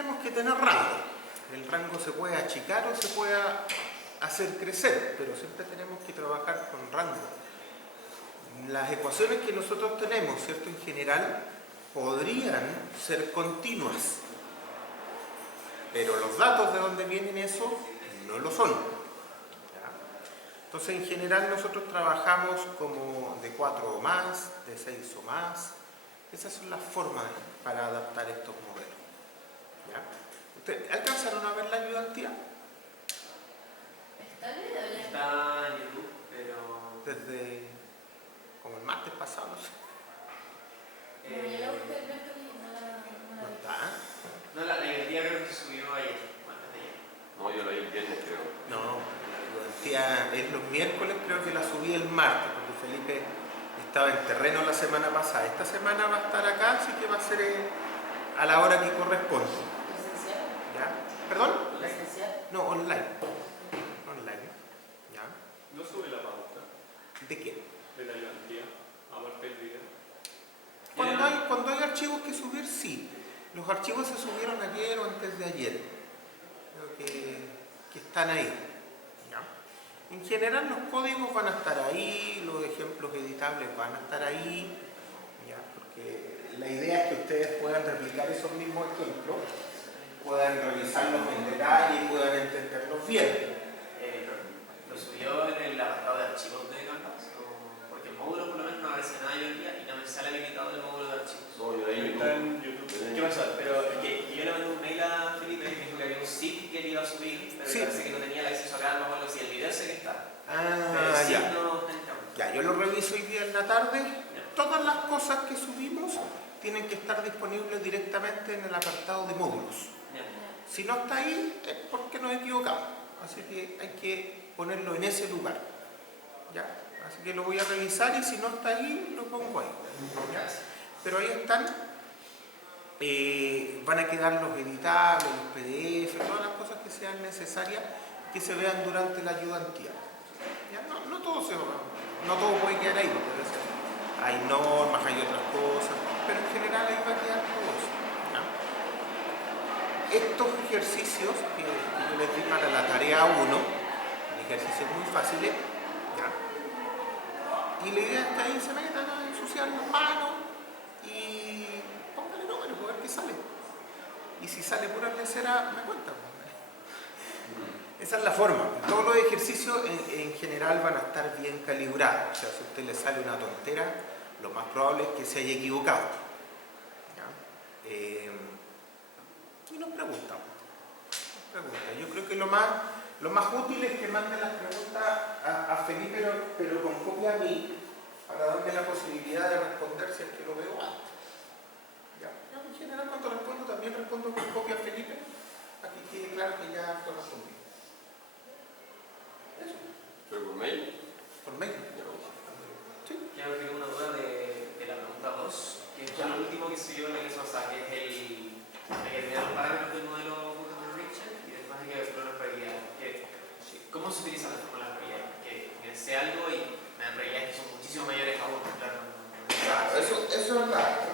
tenemos que tener rango. El rango se puede achicar o se puede hacer crecer, pero siempre tenemos que trabajar con rango. Las ecuaciones que nosotros tenemos, ¿cierto? En general, podrían ser continuas, pero los datos de donde vienen eso no lo son. ¿Ya? Entonces, en general, nosotros trabajamos como de 4 o más, de 6 o más. Esas son las formas para adaptar estos modelos. ¿Ya? ¿Ustedes alcanzaron a ver la ayudantía? Está en YouTube, pero... Desde como el martes pasado, no sé. ¿No está? No, la ayudantía creo que se subió ayer, antes de ayer. No, yo la vi el viernes, creo. No, la ayudantía es los miércoles, creo que la subí el martes, porque Felipe estaba en terreno la semana pasada. Esta semana va a estar acá, así que va a ser a la hora que corresponde. ¿Presencial? ¿Ya? ¿Perdón? ¿Presencial? No, online. Online. ¿Ya? ¿No sube la pauta ¿De qué? de la ayudantía, aparte del video? Cuando hay archivos que subir, sí. Los archivos se subieron ayer o antes de ayer. Creo que están ahí. ¿Ya? En general los códigos van a estar ahí, los ejemplos editables van a estar ahí, ¿ya? Porque la idea es que ustedes puedan replicar esos mismos ejemplos, puedan revisarlos en detalle y puedan entenderlos bien. ¿Lo subió en el apartado de archivos de Canvas? Porque el módulo por lo menos no aparece nada hoy en día y no me sale limitado el módulo de archivos. No, yo la vi en Está YouTube. en YouTube. ¿Qué pasó? Pero que yo le mandé un mail a Felipe y me dijo que había un zip que él iba a subir, pero Sí. parece que no tenía el acceso a Canvas o algo así. El video sé que está. Ah, Pero el zip ya. no está en Canvas. Ya, yo lo reviso hoy día en la tarde. Todas las cosas que subimos tienen que estar disponibles directamente en el apartado de módulos. Ya. Si no está ahí, es porque nos equivocamos. Así que hay que ponerlo en ese lugar. ¿Ya? Así que lo voy a revisar y si no está ahí, lo pongo ahí. ¿Ya? Pero ahí están. Van a quedar los editables, los PDF, todas las cosas que sean necesarias que se vean durante la ayudantía. ¿Ya? No todo puede quedar ahí, porque a veces hay normas, hay otras cosas, pero en general ahí va a quedar todo eso. ¿Ya? Estos ejercicios que yo les di para la tarea 1, ejercicios muy fáciles, ¿ya? Y la idea es que ahí se metan a ensuciar las manos y póngale números para ver qué sale. Y si sale pura lecera, me cuentan. Esa es la forma. Todos los ejercicios en general van a estar bien calibrados. O sea, si a usted le sale una tontera, lo más probable es que se haya equivocado. ¿Ya? Y nos preguntamos. Yo creo que lo más útil es que manden las preguntas a Felipe, pero con copia a mí, para darme la posibilidad de responder si es que lo veo antes. ¿Ya? En general, cuando respondo, también respondo con copia a Felipe, para que quede claro que ya fue respondido. Eso. ¿Pero por mail? Por mail. Sí. Quiero que una duda de la pregunta 2, que es lo último que siguió en la clase pasada, que es hay que tener los parámetros del modelo Richard y después hay que ver las probabilidades. ¿Cómo se utilizan las fórmulas de probabilidad? Que me sé algo y me dan probabilidades que son muchísimo mayores a 1. Claro, eso es raro.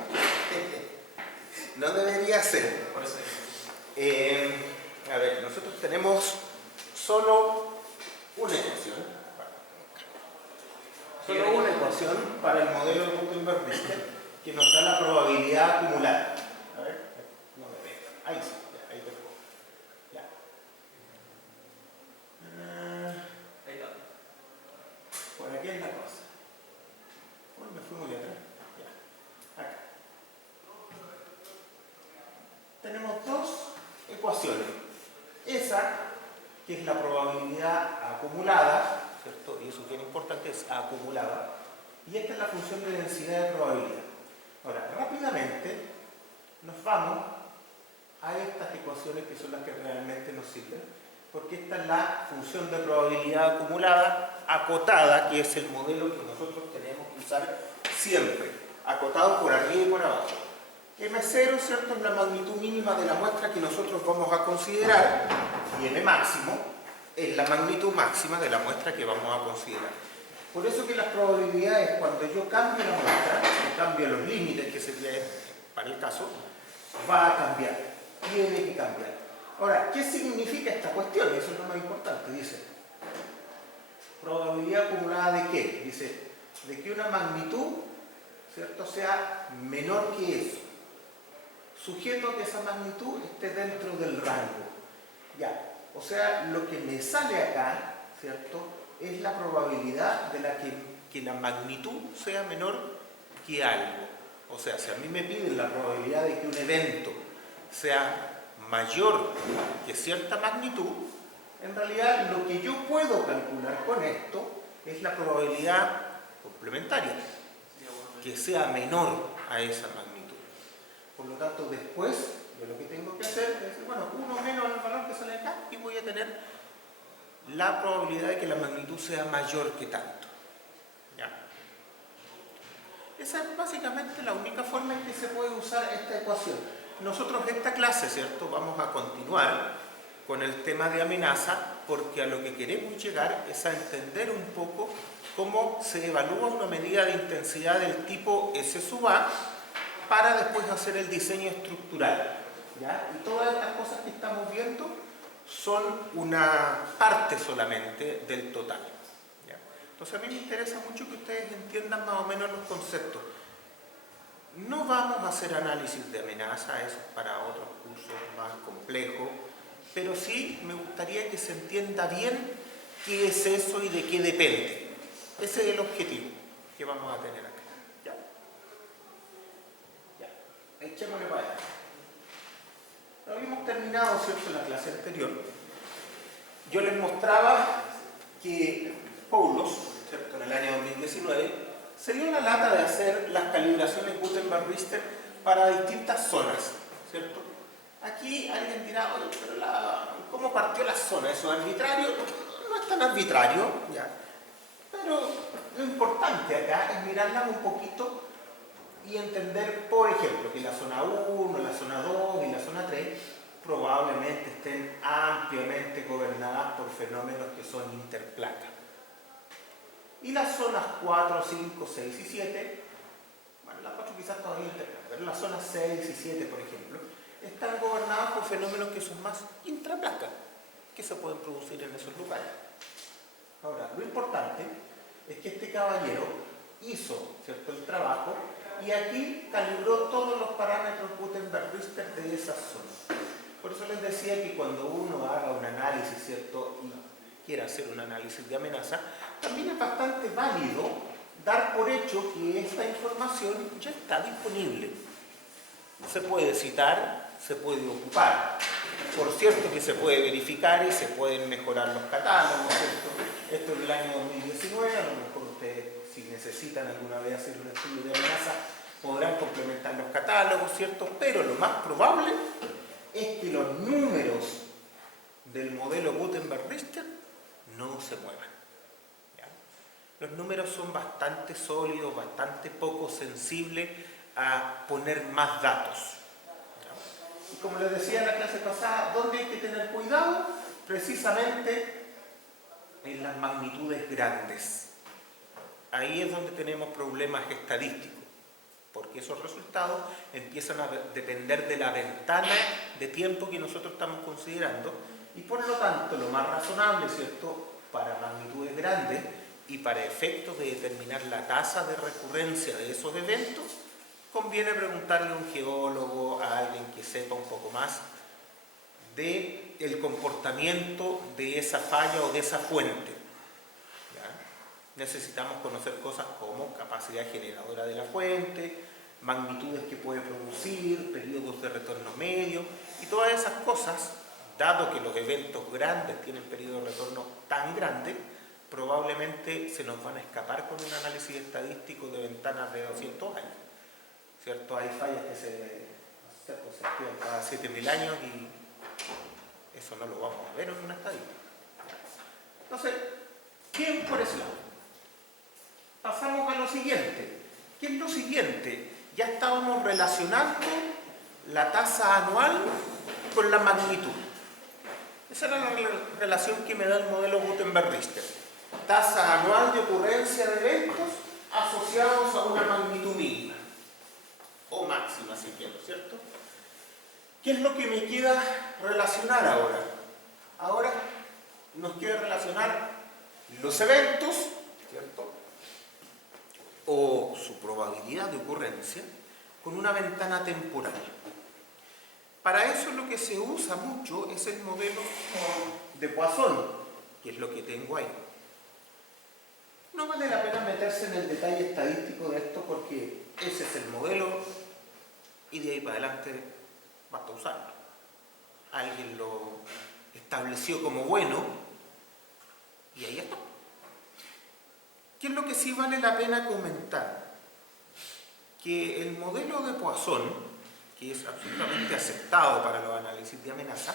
No debería ser. Por eso A ver, nosotros tenemos solo una ecuación. Solo una ecuación para el modelo Gutenberg-Richter que nos da la probabilidad acumulada. A ver, no me ve. Ahí sí, ya, ahí te pongo. Ya. ahí está. Por aquí es la cosa. Uy, me fui muy atrás. Ya. Acá. Tenemos dos ecuaciones. Esa, que es la probabilidad acumulada, ¿cierto? Y eso es bien importante, es acumulada. Y esta es la función de densidad de probabilidad. Ahora, rápidamente nos vamos a estas ecuaciones que son las que realmente nos sirven, porque esta es la función de probabilidad acumulada acotada, que es el modelo que nosotros tenemos que usar siempre, acotado por arriba y por abajo. M0, ¿cierto?, es la magnitud mínima de la muestra que nosotros vamos a considerar, y M máximo es la magnitud máxima de la muestra que vamos a considerar. Por eso que las probabilidades, cuando yo cambio la muestra, o cambio los límites, que sería para el caso, va a cambiar. tiene que cambiar. Ahora, ¿qué significa esta cuestión? Eso es lo más importante. Dice, probabilidad acumulada de qué? Dice, de que una magnitud, ¿cierto?, sea menor que eso, sujeto a que esa magnitud esté dentro del rango. Ya, o sea, lo que me sale acá, ¿cierto?, es la probabilidad de que la magnitud sea menor que algo. O sea, si a mí me piden la probabilidad de que un evento sea mayor que cierta magnitud, en realidad lo que yo puedo calcular con esto es la probabilidad complementaria, que sea menor a esa magnitud. Por lo tanto, después yo lo que tengo que hacer es decir, bueno, 1 menos el valor que sale acá y voy a tener la probabilidad de que la magnitud sea mayor que tanto. ¿Ya? Esa es básicamente la única forma en que se puede usar esta ecuación. Nosotros esta clase, ¿cierto?, vamos a continuar con el tema de amenaza, porque a lo que queremos llegar es a entender un poco cómo se evalúa una medida de intensidad del tipo S sub A para después hacer el diseño estructural. ¿Ya? Y todas estas cosas que estamos viendo son una parte solamente del total. ¿Ya? Entonces a mí me interesa mucho que ustedes entiendan más o menos los conceptos. No vamos a hacer análisis de amenaza, eso es para otros cursos más complejos, pero sí me gustaría que se entienda bien qué es eso y de qué depende. Ese es el objetivo que vamos a tener acá. ¿Ya? Ya. Echémosle para allá. Habíamos terminado, ¿cierto?, la clase anterior. Yo les mostraba que Poulos, ¿cierto?, en el año 2019, se dio la lata de hacer las calibraciones Gutenberg-Richter para distintas zonas, ¿cierto? Aquí alguien dirá, oye, pero ¿cómo partió la zona? ¿Eso es arbitrario? No es tan arbitrario, ¿ya? Pero lo importante acá es mirarla un poquito y entender, por ejemplo, que la zona 1, la zona 2 y la zona 3 probablemente estén ampliamente gobernadas por fenómenos que son interplaca. Y las zonas 4, 5, 6 y 7, bueno, las 4 quizás todavía interplaca, pero las zonas 6 y 7, por ejemplo, están gobernadas por fenómenos que son más intraplaca, que se pueden producir en esos lugares. Ahora, lo importante es que este caballero hizo, ¿cierto?, el trabajo y aquí calibró todos los parámetros Gutenberg-Richter de esas zonas. Por eso les decía que cuando uno haga un análisis, ¿cierto?, y quiera hacer un análisis de amenaza, también es bastante válido dar por hecho que esta información ya está disponible. Se puede citar, se puede ocupar. Por cierto que se puede verificar y se pueden mejorar los catálogos, ¿cierto? Esto es del año 2019, a lo mejor ustedes, si necesitan alguna vez hacer un estudio de amenaza, podrán complementar los catálogos, ¿cierto? Pero lo más probable es que los números del modelo Gutenberg-Richter no se muevan. ¿Ya? Los números son bastante sólidos, bastante poco sensibles a poner más datos. ¿Ya? Y como les decía en la clase pasada, ¿dónde hay que tener cuidado? Precisamente en las magnitudes grandes. Ahí es donde tenemos problemas estadísticos, porque esos resultados empiezan a depender de la ventana de tiempo que nosotros estamos considerando y por lo tanto lo más razonable, ¿cierto?, para magnitudes grandes y para efectos de determinar la tasa de recurrencia de esos eventos, conviene preguntarle a un geólogo, a alguien que sepa un poco más del comportamiento de esa falla o de esa fuente. ¿Ya? Necesitamos conocer cosas como capacidad generadora de la fuente, magnitudes que puede producir, periodos de retorno medio y todas esas cosas, dado que los eventos grandes tienen periodos de retorno tan grandes, probablemente se nos van a escapar con un análisis estadístico de ventanas de 200 años. ¿Cierto? Hay fallas que se activan cada 7.000 años y eso no lo vamos a ver en una estadística. Entonces, bien por ese lado. Pasamos a lo siguiente. ¿Qué es lo siguiente? Ya estábamos relacionando la tasa anual con la magnitud. Esa era la relación que me da el modelo Gutenberg-Richter. Tasa anual de ocurrencia de eventos asociados a una magnitud mínima o máxima, si quiero, ¿cierto? ¿Qué es lo que me queda relacionar ahora? Ahora nos queda relacionar los eventos, ¿cierto?, o su probabilidad de ocurrencia con una ventana temporal. Para eso lo que se usa mucho es el modelo de Poisson, que es lo que tengo ahí. No vale la pena meterse en el detalle estadístico de esto porque ese es el modelo y de ahí para adelante basta usarlo. Alguien lo estableció como bueno y ahí está. ¿Qué es lo que sí vale la pena comentar? Que el modelo de Poisson, que es absolutamente aceptado para los análisis de amenaza,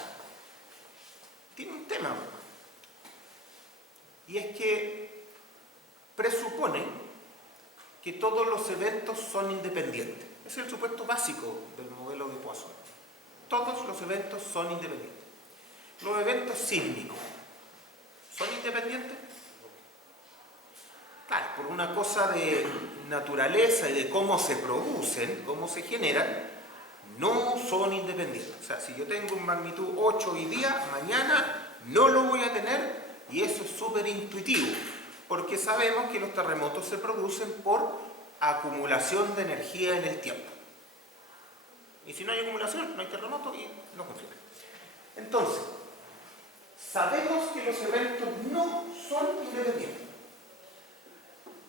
tiene un tema, y es que presupone que todos los eventos son independientes. Es el supuesto básico del modelo de Poisson. Todos los eventos son independientes. Los eventos sísmicos, ¿son independientes? Claro, por una cosa de naturaleza y de cómo se producen, cómo se generan, no son independientes. O sea, si yo tengo un magnitud 8 hoy día, mañana no lo voy a tener, y eso es súper intuitivo, porque sabemos que los terremotos se producen por acumulación de energía en el tiempo. Y si no hay acumulación, no hay terremoto y no funciona. Entonces, sabemos que los eventos no son independientes.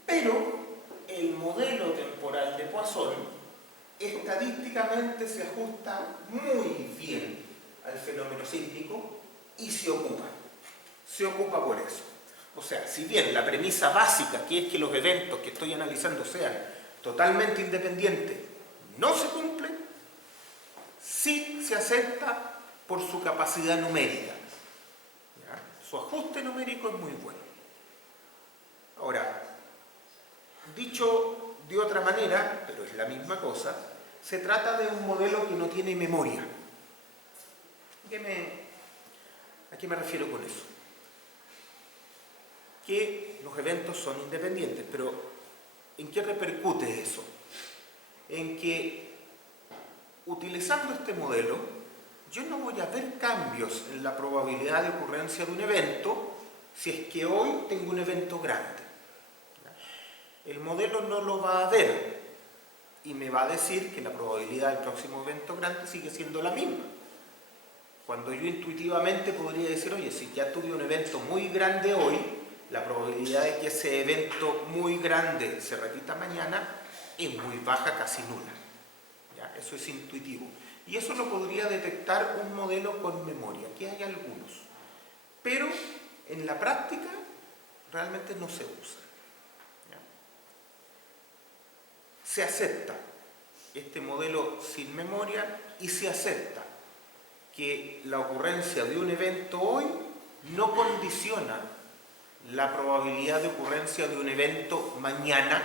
Pero el modelo temporal de Poisson estadísticamente se ajusta muy bien al fenómeno sísmico y se ocupa. Se ocupa por eso. O sea, si bien la premisa básica, que es que los eventos que estoy analizando sean totalmente independientes, no se cumple, sí se acepta por su capacidad numérica. ¿Ya? Su ajuste numérico es muy bueno. Ahora, dicho de otra manera, pero es la misma cosa, se trata de un modelo que no tiene memoria. ¿A qué me refiero con eso? Que los eventos son independientes, pero ¿en qué repercute eso? En que, utilizando este modelo, yo no voy a ver cambios en la probabilidad de ocurrencia de un evento si es que hoy tengo un evento grande. El modelo no lo va a ver y me va a decir que la probabilidad del próximo evento grande sigue siendo la misma. Cuando yo intuitivamente podría decir, oye, si ya tuve un evento muy grande hoy, la probabilidad de que ese evento muy grande se repita mañana es muy baja, casi nula. ¿Ya? Eso es intuitivo. Y eso lo podría detectar un modelo con memoria, que hay algunos. Pero en la práctica realmente no se usa. Se acepta este modelo sin memoria y se acepta que la ocurrencia de un evento hoy no condiciona la probabilidad de ocurrencia de un evento mañana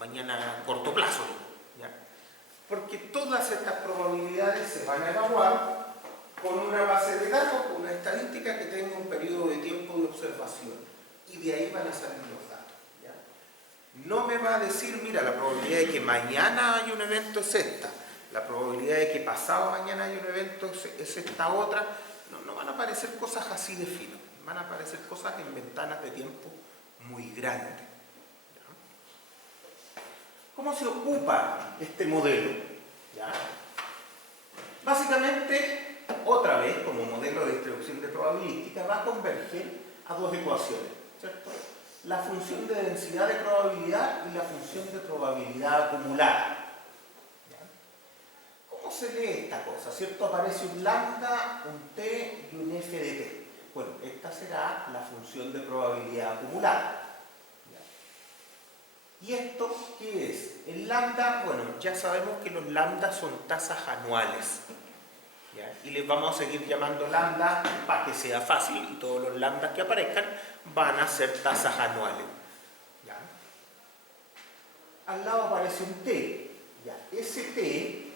a corto plazo, ¿ya? Porque todas estas probabilidades se van a evaluar con una base de datos, con una estadística que tenga un periodo de tiempo de observación, y de ahí van a salir los datos. No me va a decir, mira, la probabilidad de que mañana hay un evento es esta, la probabilidad de que pasado mañana hay un evento es esta otra. No van a aparecer cosas así de fino, van a aparecer cosas en ventanas de tiempo muy grandes. ¿Ya? ¿Cómo se ocupa este modelo? ¿Ya? Básicamente, otra vez, como modelo de distribución de probabilística, va a converger a dos ecuaciones, ¿cierto? La función de densidad de probabilidad y la función de probabilidad acumulada. ¿Ya? ¿Cómo se lee esta cosa? ¿Cierto? Aparece un lambda, un t y un f de t. Bueno, esta será la función de probabilidad acumulada. ¿Ya? ¿Y esto qué es? El lambda, bueno, ya sabemos que los lambdas son tasas anuales. ¿Ya? Y les vamos a seguir llamando lambda para que sea fácil, y todos los lambdas que aparezcan van a ser tasas anuales. ¿Ya? Al lado aparece un t. ¿Ya? Ese t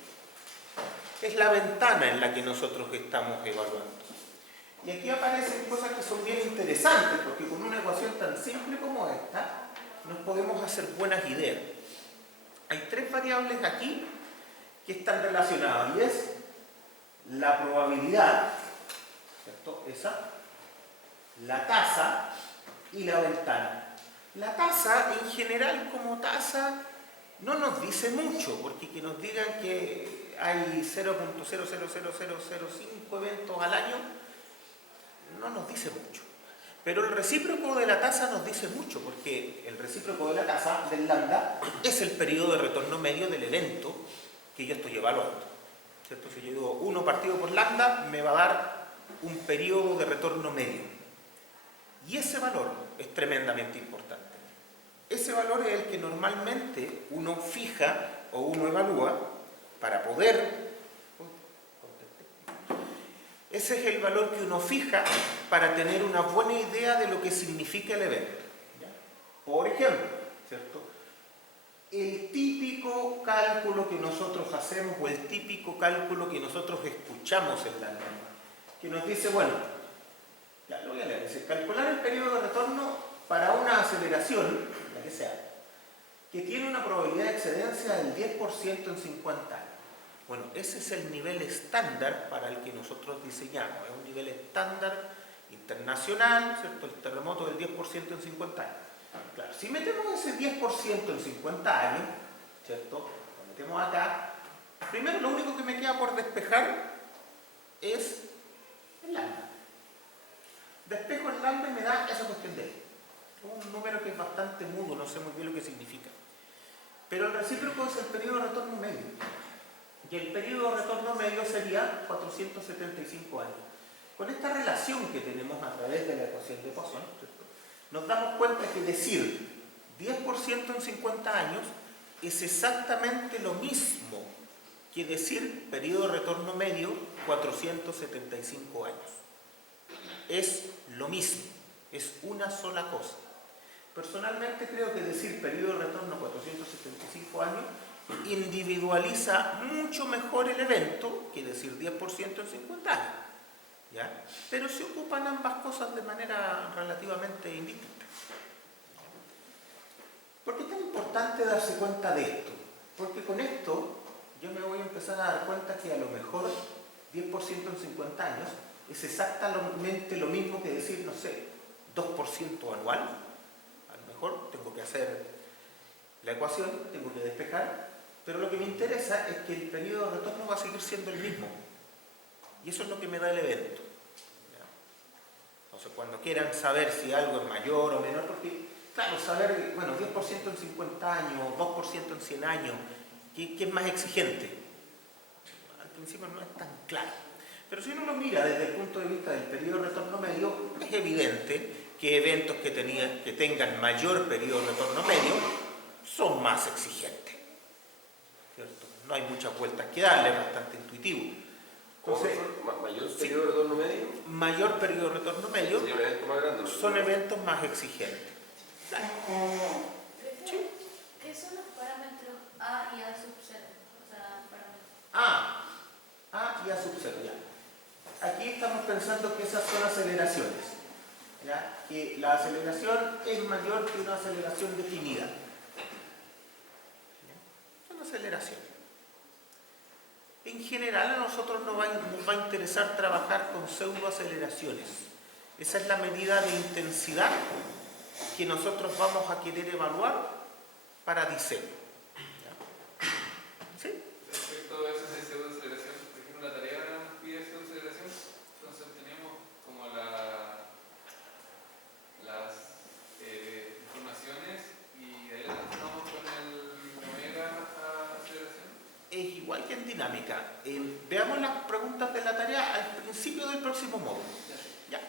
es la ventana en la que nosotros estamos evaluando. Y aquí aparecen cosas que son bien interesantes, porque con una ecuación tan simple como esta nos podemos hacer buenas ideas. Hay tres variables aquí que están relacionadas, y es la probabilidad, ¿cierto? Esa, la tasa y la ventana. La tasa, en general, como tasa, no nos dice mucho, porque que nos digan que hay 0.000005 eventos al año, no nos dice mucho. Pero el recíproco de la tasa nos dice mucho, porque el recíproco de la tasa, del lambda, es el periodo de retorno medio del evento que yo estoy evaluando, ¿cierto? Si yo digo 1 partido por lambda, me va a dar un periodo de retorno medio. Y ese valor es tremendamente importante. Ese valor es el que normalmente uno fija o uno evalúa para poder... Ese es el valor que uno fija para tener una buena idea de lo que significa el evento. ¿Ya? Por ejemplo, ¿cierto? El típico cálculo que nosotros hacemos o el típico cálculo que nosotros escuchamos en la norma, que nos dice, bueno, ya lo voy a leer, dice, calcular el periodo de retorno para una aceleración, la que sea, que tiene una probabilidad de excedencia del 10% en 50 años. Bueno, ese es el nivel estándar para el que nosotros diseñamos. Es un nivel estándar internacional, ¿cierto? El terremoto del 10% en 50 años. Claro, si metemos ese 10% en 50 años, ¿cierto? Lo metemos acá. Primero, lo único que me queda por despejar es el lambda. Despejo el lambda y me da esa cuestión de ahí. Un número que es bastante mudo, no sé muy bien lo que significa. Pero el recíproco es el periodo de retorno medio. Y el periodo de retorno medio sería 475 años. Con esta relación que tenemos a través de la ecuación de Poisson, ¿cierto? Nos damos cuenta que decir 10% en 50 años es exactamente lo mismo que decir periodo de retorno medio 475 años. Es lo mismo, es una sola cosa. Personalmente creo que decir periodo de retorno 475 años individualiza mucho mejor el evento que decir 10% en 50 años. ¿Ya? Pero se ocupan ambas cosas de manera relativamente indistinta. ¿Por qué es tan importante darse cuenta de esto? Porque con esto yo me voy a empezar a dar cuenta que a lo mejor 10% en 50 años es exactamente lo mismo que decir, no sé, 2% anual. A lo mejor tengo que hacer la ecuación, tengo que despejar. Pero lo que me interesa es que el periodo de retorno va a seguir siendo el mismo. Y eso es lo que me da el evento. ¿Ya? Entonces, cuando quieran saber si algo es mayor o menor, porque, claro, saber, bueno, 10% en 50 años, 2% en 100 años, ¿qué es más exigente? Al principio no es tan claro. Pero si uno lo mira desde el punto de vista del periodo de retorno medio, es evidente que eventos que tengan mayor periodo de retorno medio son más exigentes. ¿Cierto? No hay muchas vueltas que darle, es bastante intuitivo. Entonces, ¿Mayor periodo de retorno medio? Mayor periodo de retorno medio ¿Sería un evento más grande? son eventos más exigentes. Sí. ¿Qué son los parámetros A y A sub 0? O sea, parámetros. A y A sub 0, ya. Aquí estamos pensando que esas son aceleraciones. ¿Ya? Que la aceleración es mayor que una aceleración definida. Son aceleraciones. En general a nosotros nos va a interesar trabajar con pseudoaceleraciones. Esa es la medida de intensidad que nosotros vamos a querer evaluar para diseño. ¿Ya? ¿Sí? Respecto a esas de pseudoaceleración, por ejemplo, la tarea nos pide pseudoaceleración, entonces tenemos como las informaciones y de ahí las transformamos con el omega a aceleración. Es igual que en dinámica. Veamos las preguntas de la tarea al principio del próximo módulo. ¿Ya?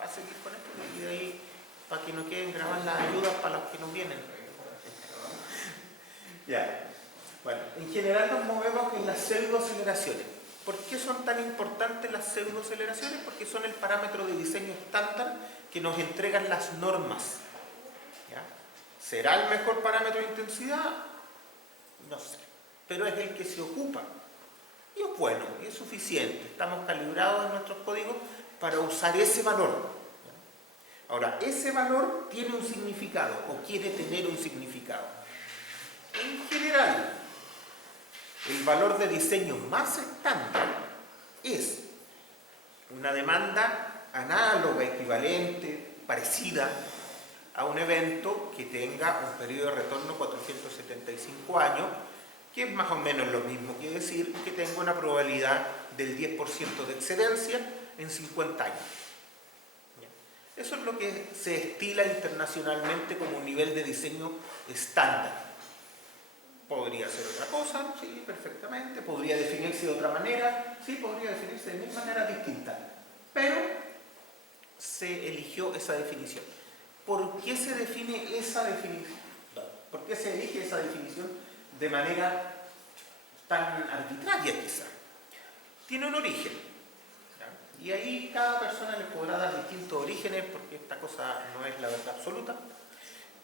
Va a seguir con esto y de ahí para que no queden grabadas las ayudas para los que no vienen. Ya. Bueno, en general nos movemos en las pseudoaceleraciones. ¿Por qué son tan importantes las pseudoaceleraciones? Porque son el parámetro de diseño estándar que nos entregan las normas. ¿Ya? ¿Será el mejor parámetro de intensidad? No sé. Pero es el que se ocupa. Y es bueno, y es suficiente. Estamos calibrados en nuestros códigos para usar ese valor. Ahora, ese valor tiene un significado o quiere tener un significado. En general, el valor de diseño más estándar es una demanda análoga, equivalente, parecida a un evento que tenga un periodo de retorno 475 años, que es más o menos lo mismo que decir que tenga una probabilidad del 10% de excedencia en 50 años. Eso es lo que se estila internacionalmente como un nivel de diseño estándar. Podría ser otra cosa, sí, perfectamente. Podría definirse de otra manera, sí, podría definirse de mil maneras distintas. Pero se eligió esa definición. ¿Por qué se define esa definición? ¿Por qué se elige esa definición de manera tan arbitraria quizá? Tiene un origen. ¿Ya? Y ahí cada persona le podrá dar distintos orígenes porque esta cosa no es la verdad absoluta.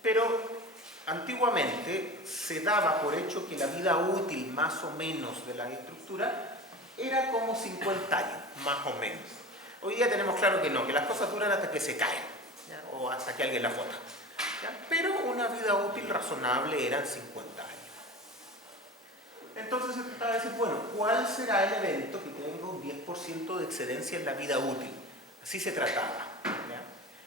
Pero antiguamente se daba por hecho que la vida útil más o menos de la estructura era como 50 años, más o menos. Hoy día tenemos claro que no, que las cosas duran hasta que se caen, ¿ya? O hasta que alguien las bota. ¿Ya? Pero una vida útil razonable eran 50 años. Entonces se trataba de decir, bueno, ¿cuál será el evento que tenga un 10% de excedencia en la vida útil? Así se trataba.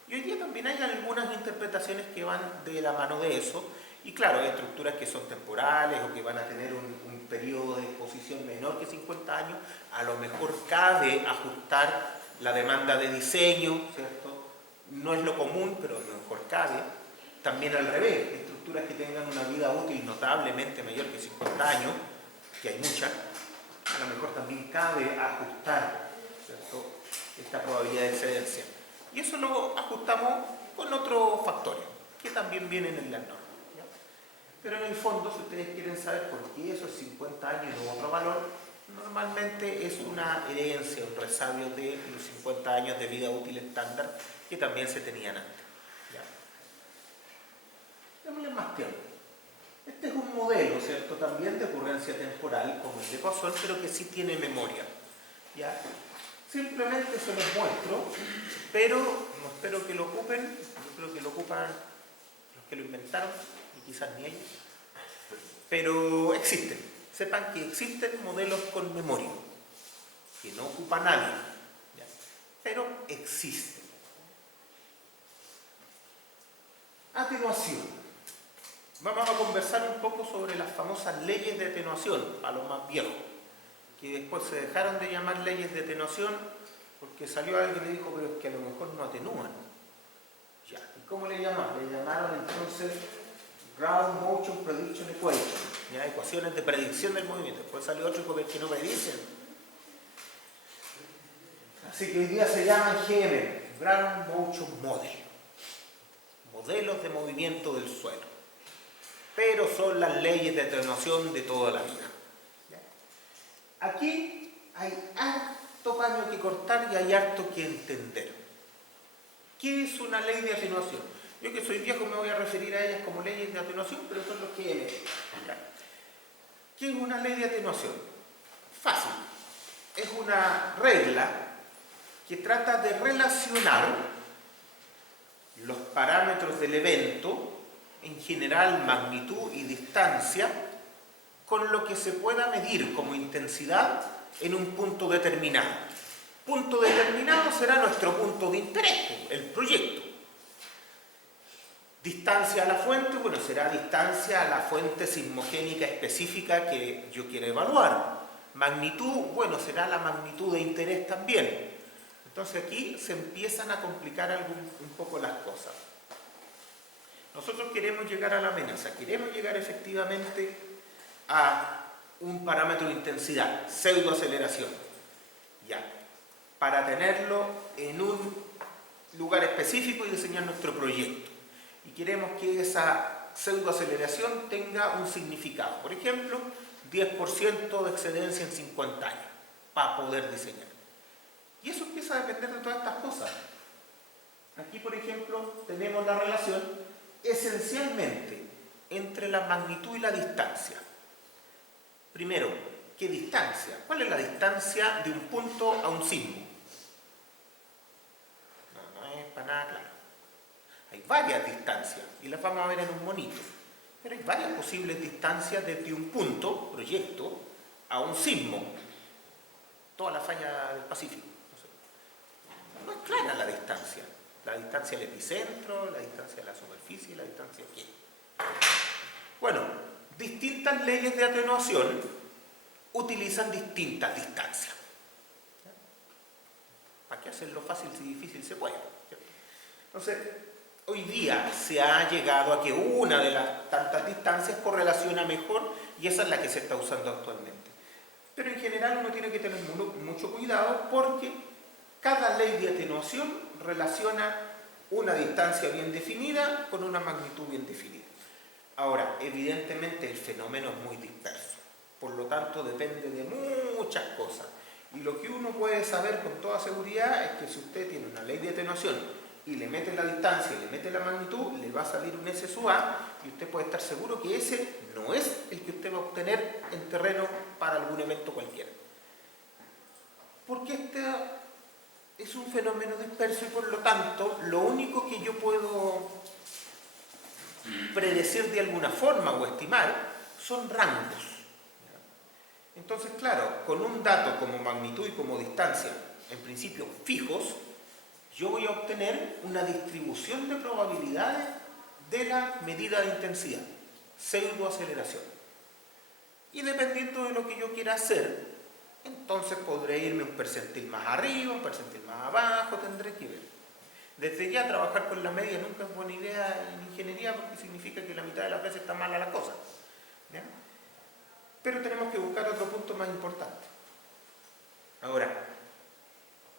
Y hoy día también hay algunas interpretaciones que van de la mano de eso, y claro, hay estructuras que son temporales o que van a tener un periodo de exposición menor que 50 años, a lo mejor cabe ajustar la demanda de diseño, ¿cierto? No es lo común, pero a lo mejor cabe. También al revés, estructuras que tengan una vida útil notablemente mayor que 50 años, que hay muchas, a lo mejor también cabe ajustar, ¿cierto?, esta probabilidad de excedencia. Y eso lo ajustamos con otros factores, que también vienen en las normas. ¿Ya? Pero en el fondo, si ustedes quieren saber por qué esos 50 años y no otro valor, normalmente es una herencia, un resabio de los 50 años de vida útil estándar que también se tenían antes. ¿Ya? Démosle más tiempo. Este es un modelo, ¿cierto?, también de ocurrencia temporal, como el de Poisson, pero que sí tiene memoria. ¿Ya? Simplemente se los muestro, pero no espero que lo ocupen, yo creo que lo ocupan los que lo inventaron, y quizás ni ellos, pero existen. Sepan que existen modelos con memoria, que no ocupa nadie, ¿ya? Pero existen. Atenuación. Vamos a conversar un poco sobre las famosas leyes de atenuación, a los más viejos, que después se dejaron de llamar leyes de atenuación porque salió alguien y le dijo, pero es que a lo mejor no atenúan. Ya, ¿y cómo le llamaron? Le llamaron entonces Ground Motion Prediction Equation, ¿ya? Ecuaciones de predicción del movimiento. Después salió otro que no predicen. Así que hoy día se llaman GM, Ground Motion Model, modelos de movimiento del suelo. Pero son las leyes de atenuación de toda la vida. Aquí hay harto paño que cortar y hay harto que entender. ¿Qué es una ley de atenuación? Yo que soy viejo me voy a referir a ellas como leyes de atenuación, pero son los que he leído. ¿Qué es una ley de atenuación? Fácil. Es una regla que trata de relacionar los parámetros del evento, en general magnitud y distancia, con lo que se pueda medir como intensidad en un punto determinado. Punto determinado será nuestro punto de interés, el proyecto. Distancia a la fuente, bueno, será distancia a la fuente sismogénica específica que yo quiero evaluar. Magnitud, bueno, será la magnitud de interés también. Entonces aquí se empiezan a complicar un poco las cosas. Nosotros queremos llegar a la amenaza, queremos llegar efectivamente a un parámetro de intensidad, pseudoaceleración, ya, para tenerlo en un lugar específico y diseñar nuestro proyecto. Y queremos que esa pseudoaceleración tenga un significado, por ejemplo, 10% de excedencia en 50 años, para poder diseñar. Y eso empieza a depender de todas estas cosas. Aquí, por ejemplo, tenemos la relación esencialmente entre la magnitud y la distancia. Primero, ¿qué distancia? ¿Cuál es la distancia de un punto a un sismo? No es para nada claro. Hay varias distancias y las vamos a ver en un monito. Pero hay varias posibles distancias desde un punto, proyecto, a un sismo. toda la falla del Pacífico. No es clara la distancia al epicentro, la distancia a la superficie, la distancia aquí. Bueno, distintas leyes de atenuación utilizan distintas distancias. ¿Para qué hacerlo fácil si difícil se puede? Entonces, hoy día se ha llegado a que una de las tantas distancias correlaciona mejor y esa es la que se está usando actualmente. Pero en general uno tiene que tener mucho cuidado porque cada ley de atenuación relaciona una distancia bien definida con una magnitud bien definida. Ahora, evidentemente el fenómeno es muy disperso, por lo tanto depende de muchas cosas. Y lo que uno puede saber con toda seguridad es que si usted tiene una ley de atenuación y le mete la distancia y le mete la magnitud, le va a salir un S sub A y usted puede estar seguro que ese no es el que usted va a obtener en terreno para algún evento cualquiera. Porque este es un fenómeno disperso y por lo tanto lo único que yo puedo predecir de alguna forma o estimar son rangos. Entonces, claro, con un dato como magnitud y como distancia, en principio fijos, yo voy a obtener una distribución de probabilidades de la medida de intensidad, pseudoaceleración. Y dependiendo de lo que yo quiera hacer, entonces podré irme un percentil más arriba, un percentil más abajo, tendré que ver. Desde ya trabajar con la media nunca es buena idea en ingeniería porque significa que la mitad de las veces está mala la cosa. ¿Ya? Pero tenemos que buscar otro punto más importante. Ahora,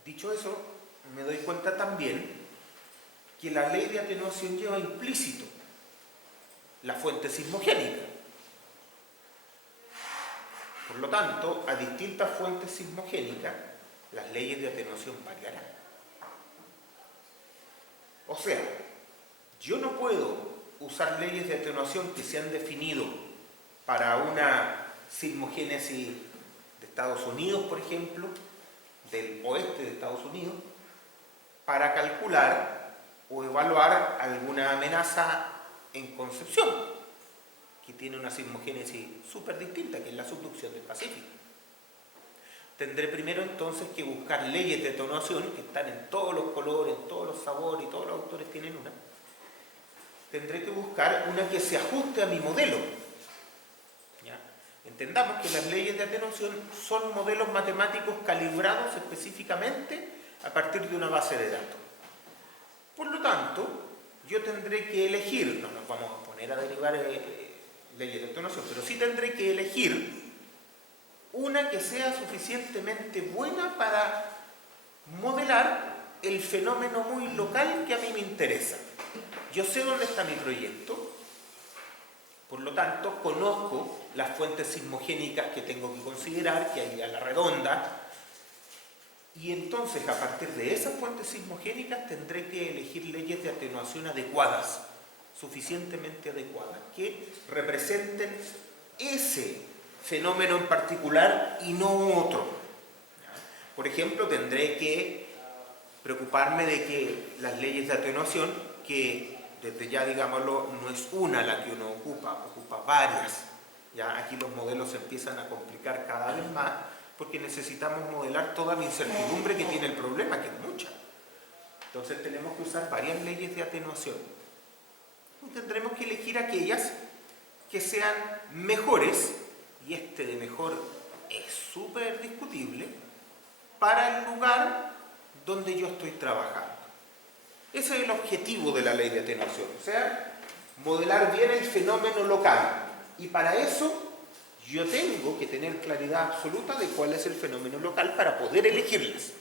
dicho eso, me doy cuenta también que la ley de atenuación lleva implícito la fuente sismogénica. Por lo tanto, a distintas fuentes sismogénicas, las leyes de atenuación variarán. O sea, yo no puedo usar leyes de atenuación que se han definido para una sismogénesis de Estados Unidos, por ejemplo, del oeste de Estados Unidos, para calcular o evaluar alguna amenaza en Concepción, que tiene una sismogénesis súper distinta, que es la subducción del Pacífico. Tendré primero entonces que buscar leyes de atenuación que están en todos los colores, en todos los sabores, y todos los autores tienen una. Tendré que buscar una que se ajuste a mi modelo. ¿Ya? Entendamos que las leyes de atenuación son modelos matemáticos calibrados específicamente a partir de una base de datos. Por lo tanto, yo tendré que elegir, no nos vamos a poner a derivar leyes de atenuación, pero sí tendré que elegir una que sea suficientemente buena para modelar el fenómeno muy local que a mí me interesa. Yo sé dónde está mi proyecto, por lo tanto conozco las fuentes sismogénicas que tengo que considerar, que hay a la redonda, y entonces a partir de esas fuentes sismogénicas tendré que elegir leyes de atenuación adecuadas, suficientemente adecuadas, que representen ese fenómeno en particular y no otro. Por ejemplo, tendré que preocuparme de que las leyes de atenuación, que desde ya digámoslo, no es una la que uno ocupa varias. Ya aquí los modelos se empiezan a complicar cada vez más porque necesitamos modelar toda la incertidumbre que tiene el problema, que es mucha. Entonces tenemos que usar varias leyes de atenuación. Y tendremos que elegir aquellas que sean mejores, y este de mejor es súper discutible, para el lugar donde yo estoy trabajando. Ese es el objetivo de la ley de atenuación, o sea, modelar bien el fenómeno local. Y para eso yo tengo que tener claridad absoluta de cuál es el fenómeno local para poder elegirlas.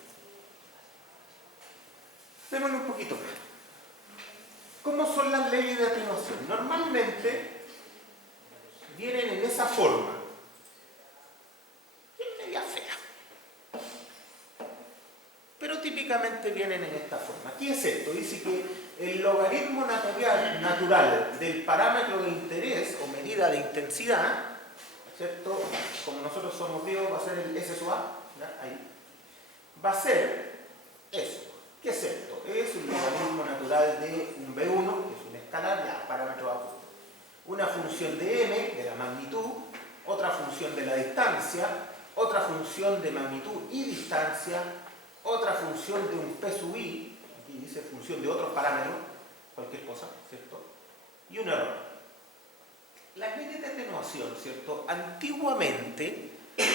Démosle un poquito más. ¿Cómo son las leyes de atenuación? Normalmente vienen en esa forma. Es media fea. Pero típicamente vienen en esta forma. ¿Qué es esto? Dice que el logaritmo natural del parámetro de interés o medida de intensidad, ¿cierto? Como nosotros somos vivos, va a ser el S sub A, ¿ya? Ahí. Va a ser eso. ¿Qué es esto? Es un logaritmo natural de un B1, que es un escalar, ya, parámetro de ajuste. Una función de m, de la magnitud, otra función de la distancia, otra función de magnitud y distancia, otra función de un P sub i, aquí dice función de otros parámetros, cualquier cosa, ¿cierto? Y un error. Las leyes de atenuación, ¿cierto? Antiguamente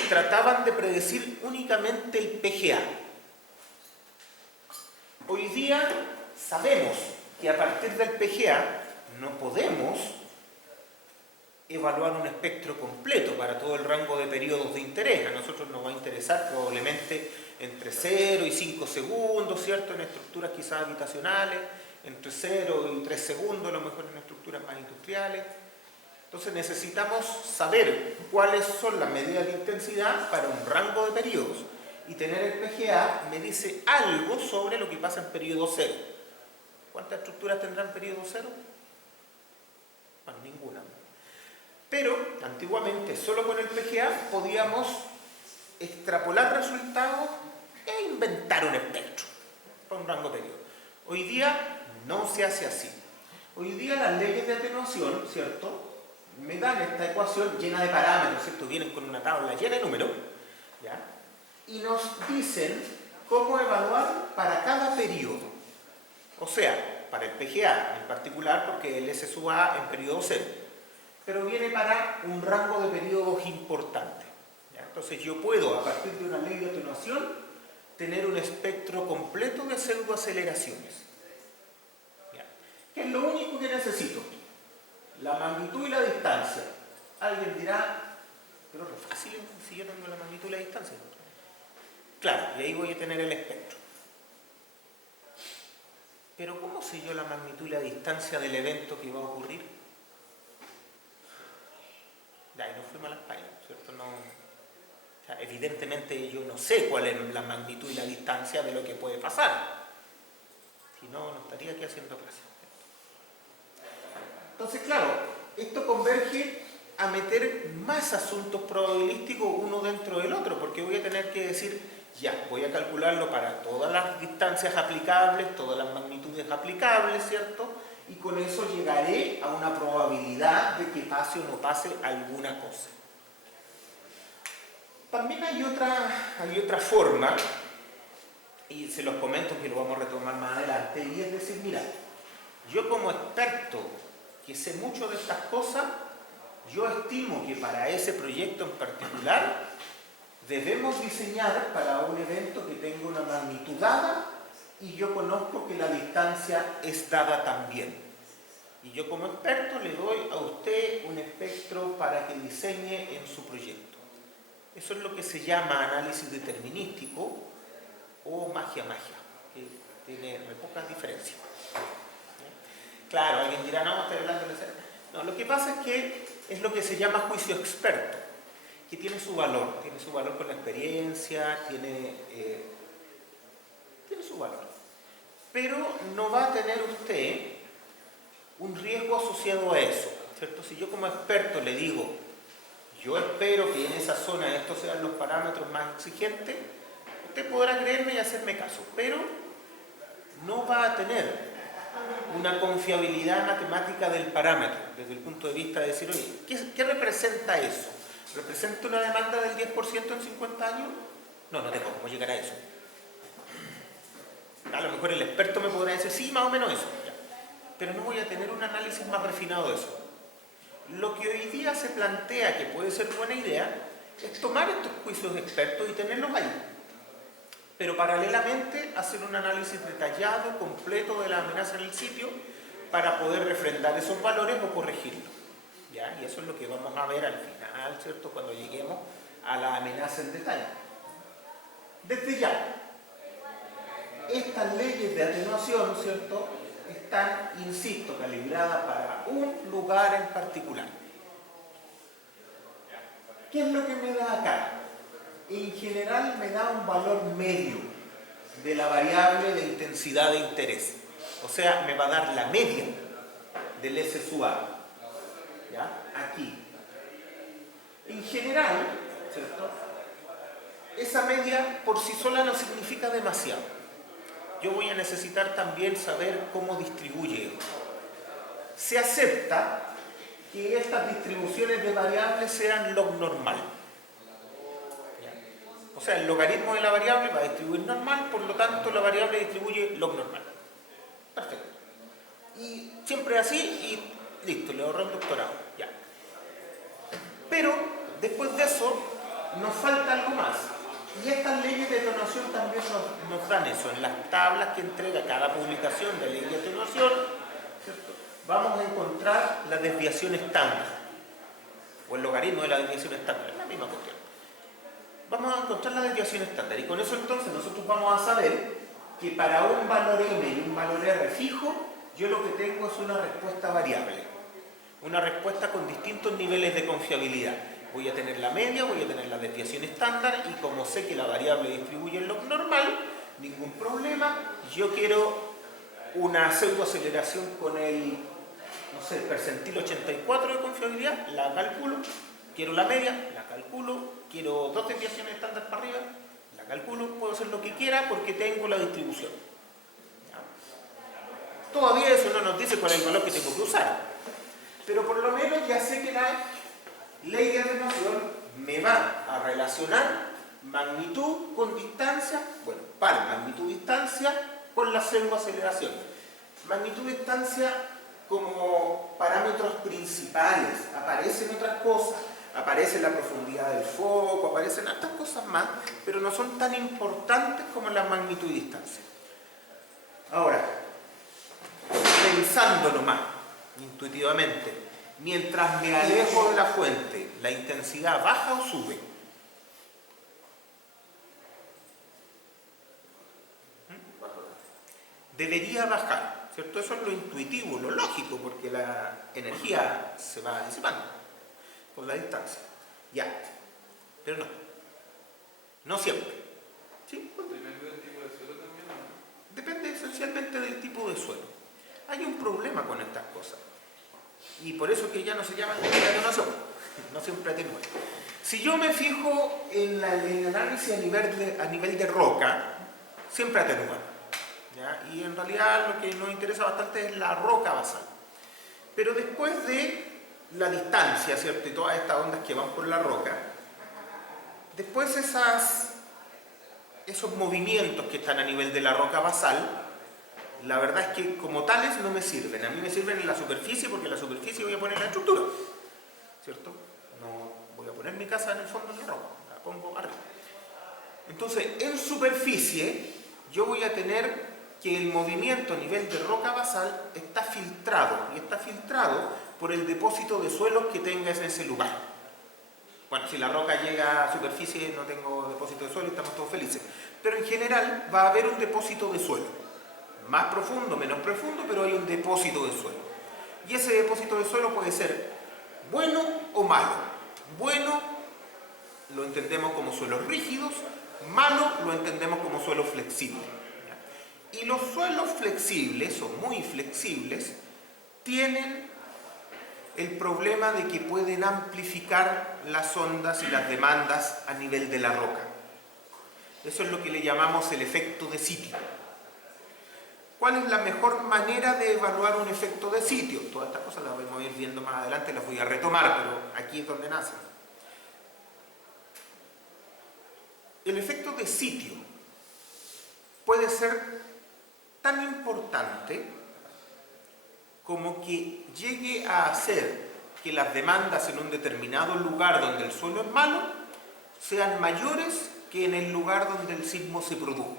trataban de predecir únicamente el PGA. Hoy día sabemos que a partir del PGA no podemos evaluar un espectro completo para todo el rango de periodos de interés. A nosotros nos va a interesar probablemente entre 0 y 5 segundos, ¿cierto? En estructuras quizás habitacionales, entre 0 y 3 segundos, a lo mejor en estructuras más industriales. Entonces necesitamos saber cuáles son las medidas de intensidad para un rango de periodos. Y tener el PGA me dice algo sobre lo que pasa en periodo 0. ¿Cuántas estructuras tendrán periodo 0? Bueno, ninguna. Pero antiguamente solo con el PGA podíamos extrapolar resultados e inventar un espectro para un rango de periodo. Hoy día no se hace así. Hoy día las leyes de atenuación, ¿cierto?, me dan esta ecuación llena de parámetros, ¿cierto? Vienen con una tabla llena de números, ¿ya? Y nos dicen cómo evaluar para cada periodo. O sea, para el PGA en particular, porque el S sub A en periodo 0. Pero viene para un rango de periodos importante, ¿ya? Entonces yo puedo, a partir de una ley de atenuación, tener un espectro completo de pseudoaceleraciones. ¿Ya? ¿Qué es lo único que necesito? La magnitud y la distancia. Alguien dirá, pero es fácil si yo tengo la magnitud y la distancia. Claro, y ahí voy a tener el espectro. Pero ¿cómo sé yo la magnitud y la distancia del evento que va a ocurrir? Ya, y no fuimos a las páginas, ¿cierto? No, o sea, evidentemente yo no sé cuál es la magnitud y la distancia de lo que puede pasar. Si no, no estaría aquí haciendo clase. Entonces, claro, esto converge a meter más asuntos probabilísticos uno dentro del otro, porque voy a tener que decir, ya, voy a calcularlo para todas las distancias aplicables, todas las magnitudes aplicables, ¿cierto? Y con eso llegaré a una probabilidad de que pase o no pase alguna cosa. También hay otra forma, y se los comento que lo vamos a retomar más adelante, y es decir, mira, yo como experto que sé mucho de estas cosas, yo estimo que para ese proyecto en particular debemos diseñar para un evento que tenga una magnitud dada y yo conozco que la distancia es dada también. Y yo como experto le doy a usted un espectro para que diseñe en su proyecto. Eso es lo que se llama análisis determinístico o magia, que tiene muy pocas diferencias. Claro, alguien dirá, no, estoy hablando de eso. No, lo que pasa es que es lo que se llama juicio experto, que tiene su valor con la experiencia, tiene su valor. Pero no va a tener usted un riesgo asociado a eso, ¿cierto? Si yo como experto le digo, yo espero que en esa zona estos sean los parámetros más exigentes, usted podrá creerme y hacerme caso, pero no va a tener una confiabilidad matemática del parámetro, desde el punto de vista de decir, oye, ¿qué representa eso? ¿Representa una demanda del 10% en 50 años? No tengo cómo llegar a eso. A lo mejor el experto me podrá decir, sí, más o menos eso, ya. Pero no voy a tener un análisis más refinado de eso. Lo que hoy día se plantea que puede ser buena idea es tomar estos juicios expertos y tenerlos ahí. Pero paralelamente hacer un análisis detallado, completo de la amenaza en el sitio para poder refrendar esos valores o corregirlos. ¿Ya? Y eso es lo que vamos a ver al final, ¿cierto? Cuando lleguemos a la amenaza en detalle. Desde ya, estas leyes de atenuación, ¿cierto?, están, insisto, calibradas para un lugar en particular. ¿Qué es lo que me da acá? En general me da un valor medio de la variable de intensidad de interés. O sea, me va a dar la media del S sub A. ¿Ya? Aquí. En general, ¿cierto?, esa media por sí sola no significa demasiado. Yo voy a necesitar también saber cómo distribuye esto. Se acepta que estas distribuciones de variables sean log normal. ¿Ya? sea, el logaritmo de la variable va a distribuir normal, por lo tanto la variable distribuye log normal. Perfecto. Y siempre así y listo, le ahorré el doctorado. Ya. Pero después de eso nos falta algo más. Y estas leyes de atenuación también nos dan eso. En las tablas que entrega cada publicación de ley de atenuación, ¿cierto?, vamos a encontrar la desviación estándar, o el logaritmo de la desviación estándar, es la misma cuestión. Vamos a encontrar la desviación estándar, y con eso entonces nosotros vamos a saber que para un valor m y un valor r fijo, yo lo que tengo es una respuesta variable, una respuesta con distintos niveles de confiabilidad. Voy a tener la media, voy a tener la desviación estándar, y como sé que la variable distribuye en log normal, ningún problema. Yo quiero una pseudoaceleración con el, no sé, percentil 84 de confiabilidad, la calculo. Quiero la media, la calculo. Quiero dos desviaciones estándar para arriba, la calculo. Puedo hacer lo que quiera porque tengo la distribución. ¿Ya? Todavía eso no nos dice cuál es el valor que tengo que usar, pero por lo menos ya sé que la ley de atenuación me va a relacionar magnitud con distancia, bueno, par magnitud-distancia con la pseudoaceleración. Magnitud-distancia como parámetros principales, aparecen otras cosas, aparece la profundidad del foco, aparecen otras cosas más, pero no son tan importantes como la magnitud y distancia. Ahora, pensándolo más intuitivamente, mientras me alejo de la fuente, ¿la intensidad baja o sube? Debería bajar, ¿cierto? Eso es lo intuitivo, lo lógico, porque la energía se va disipando con la distancia. Ya, pero no. No siempre. ¿Sí? ¿Depende del tipo de suelo también o no? Depende esencialmente del tipo de suelo. Hay un problema con estas cosas. Y por eso que ya no se llaman leyes de atenuación. No siempre atenúan. Si yo me fijo en el análisis a nivel de roca, siempre atenúan. ¿Ya? Y en realidad lo que nos interesa bastante es la roca basal. Pero después de la distancia, ¿cierto?, y todas estas ondas que van por la roca, después esos movimientos que están a nivel de la roca basal, la verdad es que como tales no me sirven. A mí me sirven en la superficie, porque en la superficie voy a poner la estructura, ¿cierto? No voy a poner mi casa en el fondo de la roca, la pongo arriba. Entonces, en superficie yo voy a tener que el movimiento a nivel de roca basal está filtrado, y está filtrado por el depósito de suelos que tenga en ese lugar. Bueno, si la roca llega a superficie no tengo depósito de suelo y estamos todos felices. Pero en general va a haber un depósito de suelo. Más profundo, menos profundo, pero hay un depósito de suelo. Y ese depósito de suelo puede ser bueno o malo. Bueno lo entendemos como suelos rígidos, malo lo entendemos como suelos flexibles. Y los suelos flexibles o muy flexibles tienen el problema de que pueden amplificar las ondas y las demandas a nivel de la roca. Eso es lo que le llamamos el efecto de sitio. ¿Cuál es la mejor manera de evaluar un efecto de sitio? Todas estas cosas las vamos a ir viendo más adelante, las voy a retomar, pero aquí es donde nacen. El efecto de sitio puede ser tan importante como que llegue a hacer que las demandas en un determinado lugar donde el suelo es malo sean mayores que en el lugar donde el sismo se produjo.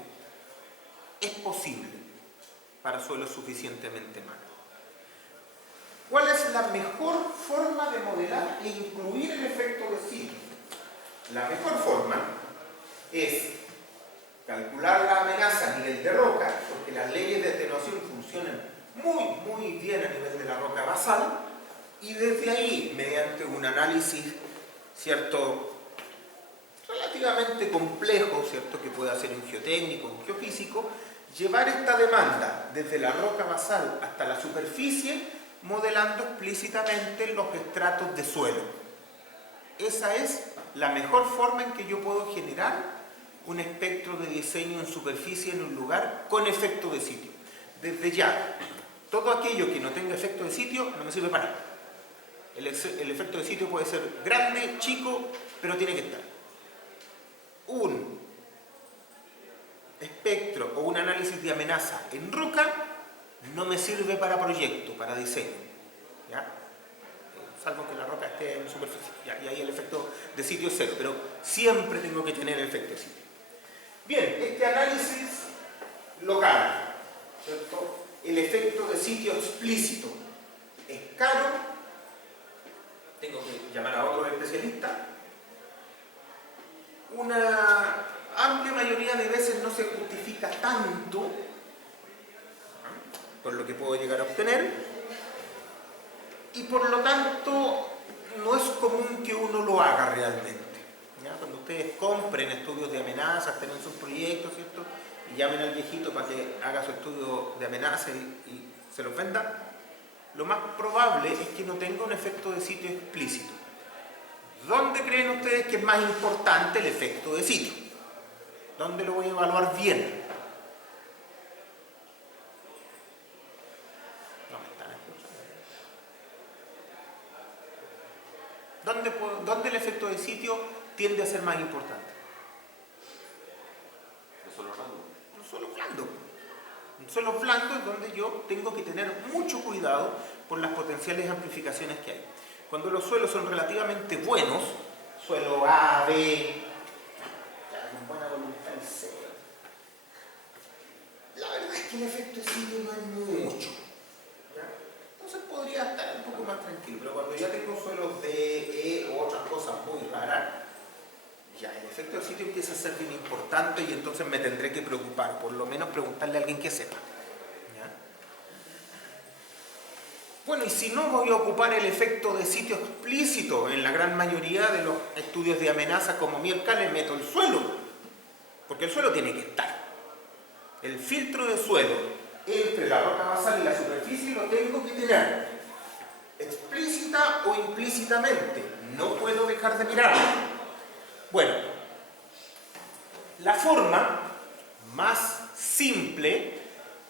Es posible para suelos suficientemente malos. ¿Cuál es la mejor forma de modelar e incluir el efecto de sitio? La mejor forma es calcular la amenaza a nivel de roca, porque las leyes de atenuación funcionan muy bien a nivel de la roca basal, y desde ahí, mediante un análisis, ¿cierto?, relativamente complejo, ¿cierto?, que puede hacer un geotécnico, un geofísico, llevar esta demanda desde la roca basal hasta la superficie, modelando explícitamente los estratos de suelo. Esa es la mejor forma en que yo puedo generar un espectro de diseño en superficie en un lugar con efecto de sitio. Desde ya, todo aquello que no tenga efecto de sitio no me sirve para nada. El efecto de sitio puede ser grande, chico, pero tiene que estar. Un espectro o un análisis de amenaza en roca no me sirve para proyecto, para diseño, ¿ya? Salvo que la roca esté en superficie, ¿ya? Y ahí el efecto de sitio es cero, pero siempre tengo que tener el efecto de sitio. Bien, este análisis local, ¿cierto? El efecto de sitio explícito es caro, tengo que llamar a otro especialista. Una amplia mayoría de veces no se justifica tanto por lo que puedo llegar a obtener y por lo tanto no es común que uno lo haga realmente, ¿ya? Cuando ustedes compren estudios de amenazas, tienen sus proyectos, ¿cierto? Y llamen al viejito para que haga su estudio de amenaza y se los venda, lo más probable es que no tenga un efecto de sitio explícito. ¿Dónde creen ustedes que es más importante el efecto de sitio? ¿Dónde lo voy a evaluar bien? No me están escuchando. ¿Dónde el efecto de sitio tiende a ser más importante? No solo random. En suelos blandos. En suelos blandos es donde yo tengo que tener mucho cuidado por las potenciales amplificaciones que hay. Cuando los suelos son relativamente buenos, suelo A, B, con buena voluntad C, la verdad es que el efecto de sitio no es mucho, ¿ya? Entonces podría estar un poco más tranquilo, pero cuando ya tengo suelos D, E o otras cosas muy raras, ya el efecto de sitio empieza a ser bien importante y entonces me tendré que preocupar, por lo menos preguntarle a alguien que sepa. Bueno, y si no voy a ocupar el efecto de sitio explícito, en la gran mayoría de los estudios de amenaza como Mirka le meto el suelo, porque el suelo tiene que estar. El filtro de suelo entre la roca basal y la superficie lo tengo que tener, explícita o implícitamente, no puedo dejar de mirarlo. Bueno, la forma más simple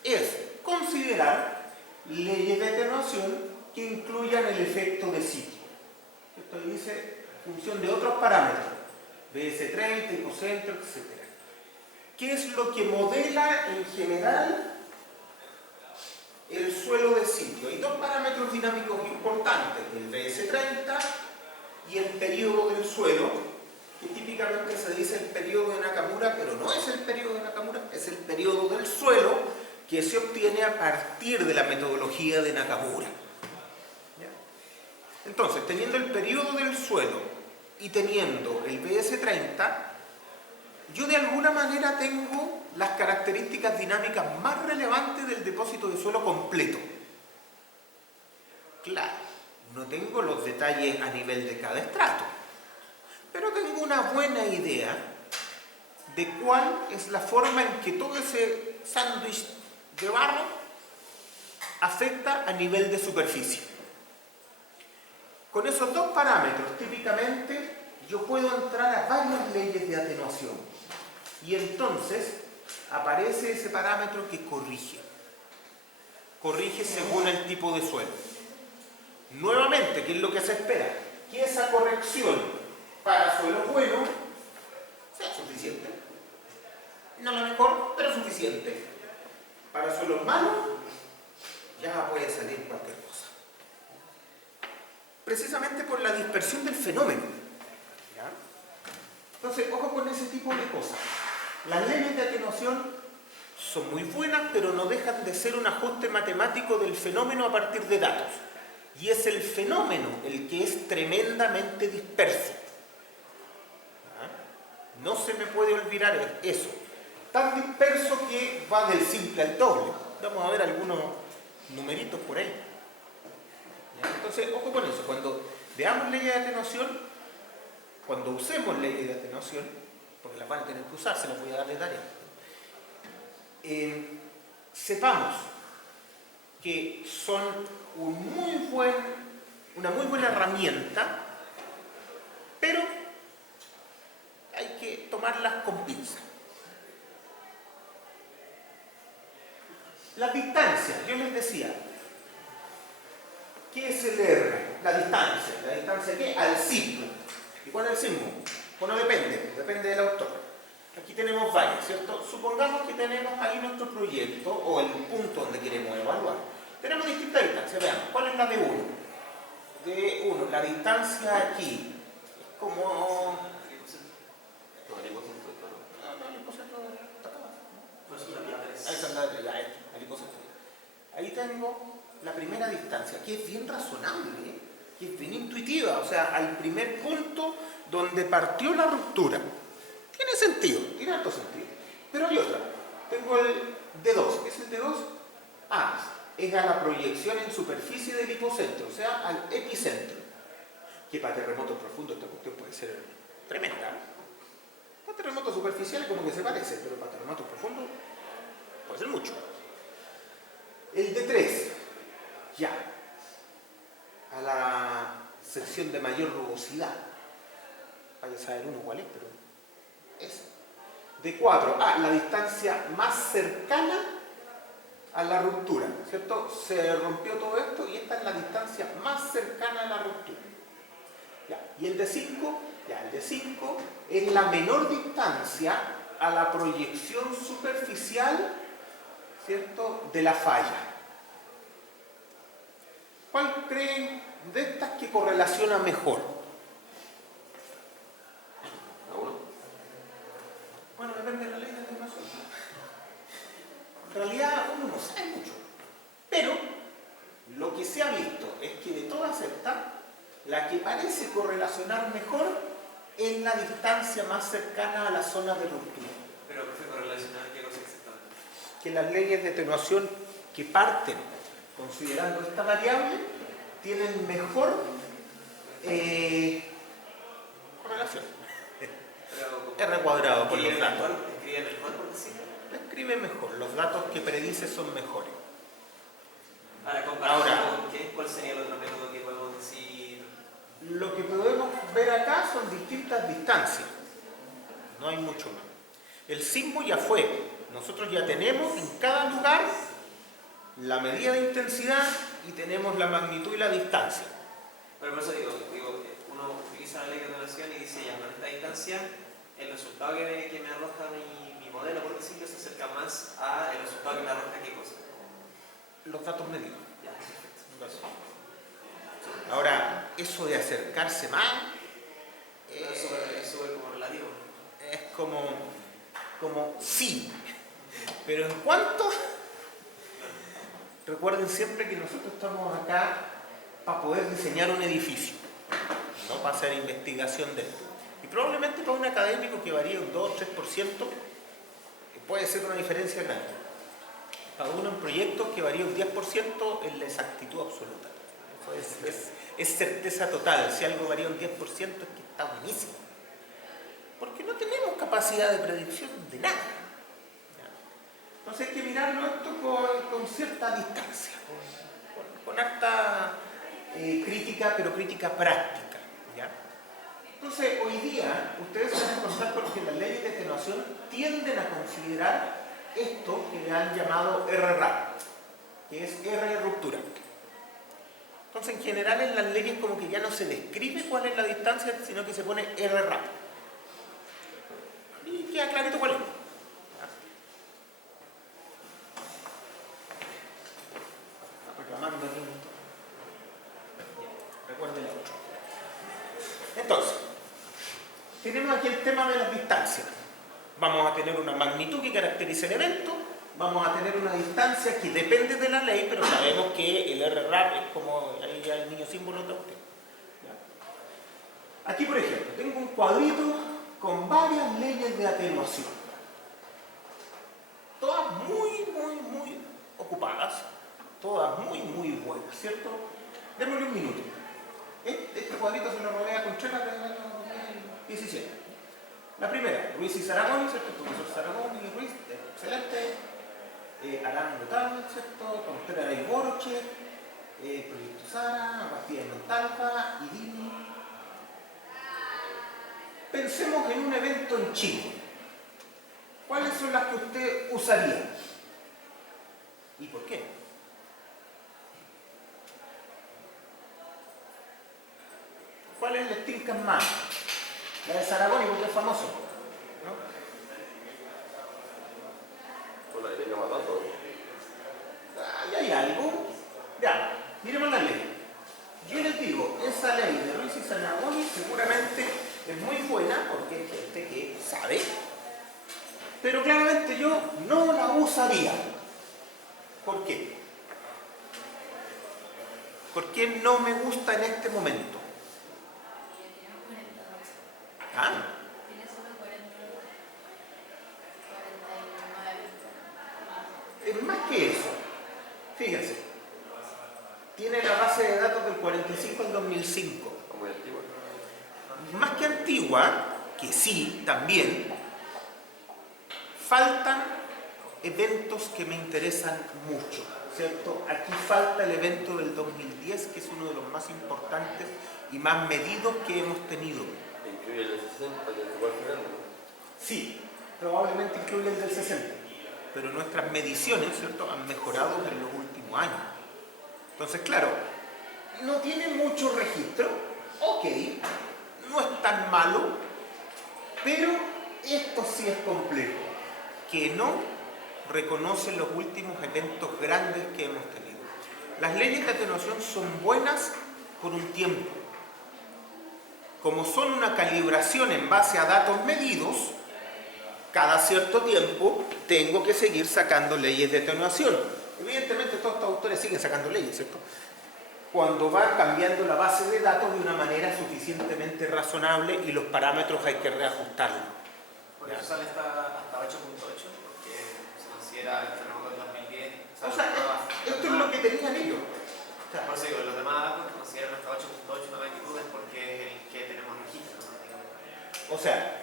es considerar leyes de atenuación que incluyan el efecto de sitio. Esto dice función de otros parámetros, BS30, hipocentro, etc. ¿Qué es lo que modela en general el suelo de sitio? Hay dos parámetros dinámicos importantes, el BS30 y el periodo del suelo, que típicamente se dice el periodo de Nakamura, pero no es el periodo de Nakamura, es el periodo del suelo que se obtiene a partir de la metodología de Nakamura. ¿Ya? Entonces, teniendo el periodo del suelo y teniendo el BS30, yo de alguna manera tengo las características dinámicas más relevantes del depósito de suelo completo. Claro, no tengo los detalles a nivel de cada estrato, pero tengo una buena idea de cuál es la forma en que todo ese sándwich de barro afecta a nivel de superficie. Con esos dos parámetros, típicamente, yo puedo entrar a varias leyes de atenuación. Y entonces aparece ese parámetro que corrige. Corrige según el tipo de suelo. Nuevamente, ¿qué es lo que se espera? Que esa corrección para suelo bueno sea suficiente. No lo mejor, pero suficiente. Para suelos malos, ya puede salir cualquier cosa. Precisamente por la dispersión del fenómeno. ¿Ya? Entonces, ojo con ese tipo de cosas. Las leyes de atenuación son muy buenas, pero no dejan de ser un ajuste matemático del fenómeno a partir de datos. Y es el fenómeno el que es tremendamente disperso. ¿Ya? No se me puede olvidar eso. Tan disperso que va del simple al doble. Vamos a ver algunos numeritos por ahí. ¿Ya? Entonces, ojo con eso. Cuando veamos leyes de atenuación, cuando usemos leyes de atenuación, porque las van a tener que usar, se las voy a dar de tarea, sepamos que son una muy buena herramienta, pero hay que tomarlas con pinzas. Las distancias, yo les decía, ¿qué es el R? La distancia. ¿La distancia qué? Al signo. ¿Y cuál es el signo? Bueno, depende del autor. Aquí tenemos varias, ¿cierto? Supongamos que tenemos ahí nuestro proyecto o el punto donde queremos evaluar. Tenemos distintas distancias, veamos, ¿cuál es la de 1? De 1, la distancia aquí, es como... No, el hipocentro está, ¿no? No, el hipocentro está acá. Por eso la 3. Ahí está la de 3, ya, el hipocentro. Ahí tengo la primera distancia, que es bien razonable, ¿eh? Que es bien intuitiva, o sea, al primer punto donde partió la ruptura. Tiene sentido, tiene harto sentido. Pero hay otra. Tengo el D2. ¿Qué es el D2? Ah, es a la proyección en superficie del hipocentro, o sea, al epicentro. Que para terremotos profundos esta cuestión puede ser tremenda. Para terremotos superficiales como que se parece, pero para terremotos profundos puede ser mucho. El D3, ya, a la sección de mayor rugosidad. Vaya a saber uno cuál es, pero es. D4, la distancia más cercana a la ruptura, ¿cierto? Se rompió todo esto y esta es la distancia más cercana a la ruptura. Ya. Y el D5, el D5 es la menor distancia a la proyección superficial, ¿cierto?, de la falla. ¿Cuál creen de estas que correlaciona mejor? ¿A uno? Bueno, depende de la ley de atenuación. En realidad uno no sabe mucho. Pero lo que se ha visto es que de todas estas, la que parece correlacionar mejor es la distancia más cercana a la zona de ruptura. Pero profe, correlacionar qué cosa exactamente. Que las leyes de atenuación que parten considerando esta variable tienen mejor correlación. R cuadrado por los datos. ¿Escribe mejor, por decirlo? Escribe mejor, los datos que predice son mejores. Ahora, comparado Ahora, con qué, ¿cuál sería el otro método que podemos decir? Lo que podemos ver acá son distintas distancias. No hay mucho más. El sismo ya fue. Nosotros ya tenemos en cada lugar la medida de intensidad y tenemos la magnitud y la distancia. Pero por eso digo, uno utiliza la ley de atenuación y dice, ya con esta distancia, el resultado que me arroja mi modelo, por decirlo, se acerca más al resultado que me arroja qué cosa. Los datos medidos. Ya, perfecto. Ahora, eso de acercarse más Es súper como relativo. es como sí. Pero en cuanto, recuerden siempre que nosotros estamos acá para poder diseñar un edificio, no para hacer investigación de esto. Y probablemente para un académico que varía un 2 o 3% puede ser una diferencia grande. Para uno en proyectos que varía un 10% es la exactitud absoluta. Eso es certeza total. Si algo varía un 10% es que está buenísimo. Porque no tenemos capacidad de predicción de nada. Entonces hay que mirarlo esto con cierta distancia, con harta crítica, pero crítica práctica. ¿Ya? Entonces hoy día ustedes se van a encontrar porque las leyes de atenuación tienden a considerar esto que le han llamado R-RAP, que es R de ruptura. Entonces en general en las leyes como que ya no se describe cuál es la distancia, sino que se pone R-RAP. Y queda clarito cuál es. Reclamando aquí. Recuerden la otra. Entonces, tenemos aquí el tema de las distancias. Vamos a tener una magnitud que caracteriza el evento, vamos a tener una distancia que depende de la ley, pero sabemos que el R-RAP es como ahí ya el niño símbolo de usted. ¿Ya? Aquí, por ejemplo, tengo un cuadrito con varias leyes de atenuación. Todas muy ocupadas. Todas muy buenas, ¿cierto? Démosle un minuto. Este cuadrito se lo rodea con chelas del año 2017. La primera, Ruiz y Saragón, ¿cierto? El profesor Saragón y Ruiz, excelente. Arán Notable, ¿cierto? Contreras y Boroche, Proyecto Sara, Bastida y Montalva, Idini. Pensemos en un evento en Chile. ¿Cuáles son las que usted usaría? ¿Y por qué? ¿Cuál es el tincan más? La de Saragón, porque es famoso, ¿no? tenga más datos. Ahí hay algo. Ya, miremos la ley. Yo les digo, esa ley de Ruiz y Sanagoni seguramente es muy buena porque hay gente que sabe, pero claramente yo no la usaría. ¿Por qué? ¿Por qué no me gusta en este momento? Tiene 42. ¿Ah? Tiene solo 49. Es más que eso. Fíjense. Tiene la base de datos del 45 al 2005. Muy antigua. Más que antigua, que sí, también, faltan eventos que me interesan mucho, ¿cierto? Aquí falta el evento del 2010, que es uno de los más importantes y más medidos que hemos tenido. Incluye el de 60, que es igual que grande, ¿no? Sí, probablemente incluye el del 60, pero nuestras mediciones, ¿cierto?, han mejorado en los últimos años. Entonces, claro, no tiene mucho registro, ok, no es tan malo, pero esto sí es complejo, que no reconoce los últimos eventos grandes que hemos tenido. Las leyes de atenuación son buenas por un tiempo. Como son una calibración en base a datos medidos, cada cierto tiempo tengo que seguir sacando leyes de atenuación. Evidentemente todos estos autores siguen sacando leyes, ¿cierto? Cuando van cambiando la base de datos de una manera suficientemente razonable y los parámetros hay que reajustarlos. Por eso sale hasta 8.8, porque se considera el terremoto del 2010. O sea, esto es lo que tenían ellos. O sea, por eso digo, los demás datos que consideran hasta 8.8 una magnitud es porque es el que tenemos registro, ¿no? o sea,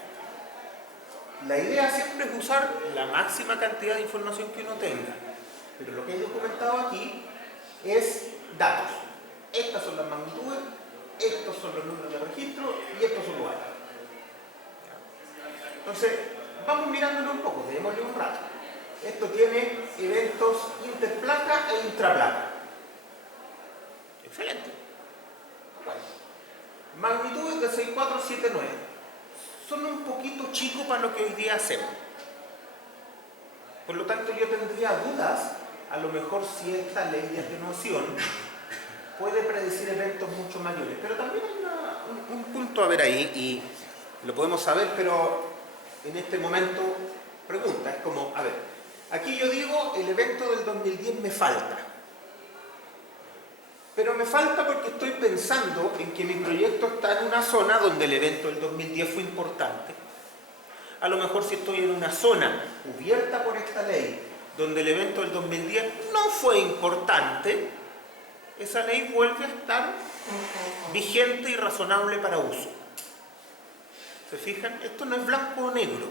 la idea siempre es usar la máxima cantidad de información que uno tenga. Pero lo que he documentado aquí es datos. Estas son las magnitudes, estos son los números de registro y estos son los años. Entonces, vamos mirándolo un poco, démosle un rato. Esto tiene eventos interplaca e intraplaca. Excelente. Bueno. Magnitudes de 6,479. Son un poquito chicos para lo que hoy día hacemos. Por lo tanto, yo tendría dudas, a lo mejor si esta ley de atenuación puede predecir eventos mucho mayores. Pero también hay un punto a ver ahí, y lo podemos saber, pero en este momento pregunta, es como, a ver, aquí yo digo, el evento del 2010 me falta. Pero me falta porque estoy pensando en que mi proyecto está en una zona donde el evento del 2010 fue importante. A lo mejor si estoy en una zona cubierta por esta ley, donde el evento del 2010 no fue importante, esa ley vuelve a estar vigente y razonable para uso. ¿Se fijan? Esto no es blanco o negro.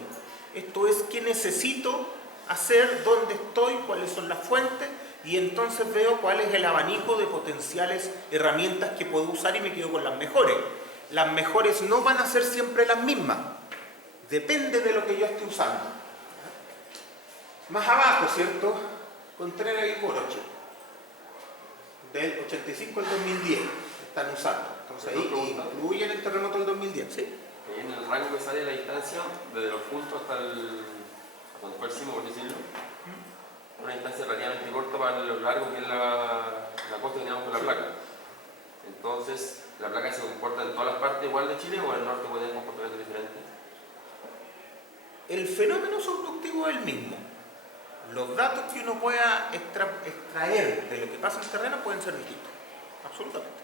Esto es qué necesito hacer, dónde estoy, cuáles son las fuentes, y entonces veo cuál es el abanico de potenciales herramientas que puedo usar y me quedo con las mejores. Las mejores no van a ser siempre las mismas. Depende de lo que yo esté usando. Más abajo, ¿cierto? Contreras y Boroche. Del 85 al 2010 están usando. Entonces ahí incluyen el terremoto del 2010, ¿sí? Y en el rango que sale la distancia, desde los puntos hasta donde fue el sismo, por decirlo, una distancia relativamente corta para lo largo que es la costa que tenemos con la placa. Entonces, ¿la placa se comporta en todas las partes igual de Chile o en el norte puede tener comportamientos diferentes? El fenómeno subductivo es el mismo. Los datos que uno pueda extraer de lo que pasa en el terreno pueden ser distintos. Absolutamente.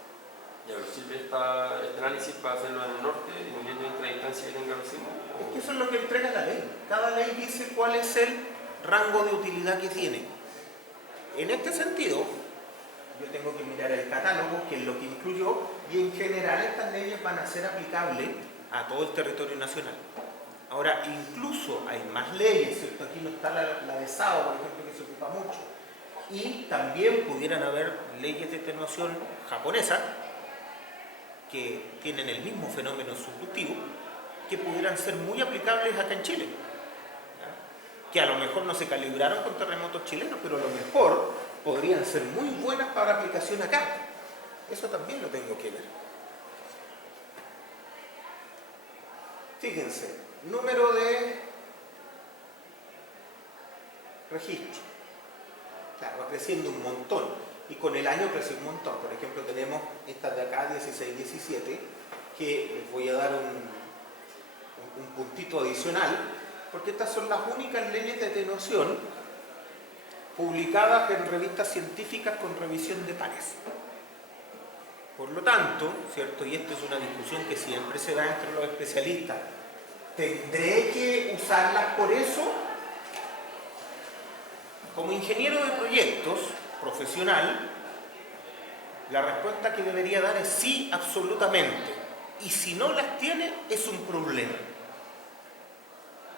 ¿Y a ver, sirve este análisis para hacerlo en el norte, independientemente de la distancia que tenga el sismo? Es que eso es lo que entrega la ley. Cada ley dice cuál es el rango de utilidad que tiene. En este sentido, yo tengo que mirar el catálogo, que es lo que incluyó, y en general estas leyes van a ser aplicables a todo el territorio nacional. Ahora, incluso hay más leyes, ¿cierto? Aquí no está la de SAO, por ejemplo, que se ocupa mucho. Y también pudieran haber leyes de atenuación japonesa que tienen el mismo fenómeno subductivo, que pudieran ser muy aplicables acá en Chile. ¿Ya? Que a lo mejor no se calibraron con terremotos chilenos, pero a lo mejor podrían ser muy buenas para aplicación acá. Eso también lo tengo que ver. Fíjense, número de registro. Claro, va creciendo un montón. Y con el año crece un montón. Por ejemplo, tenemos estas de acá, 16, 17, que les voy a dar un puntito adicional, porque estas son las únicas leyes de atenuación publicadas en revistas científicas con revisión de pares. Por lo tanto, ¿cierto? Y esto es una discusión que siempre se da entre los especialistas, ¿tendré que usarlas por eso? Como ingeniero de proyectos profesional, la respuesta que debería dar es sí, absolutamente. Y si no las tiene, es un problema.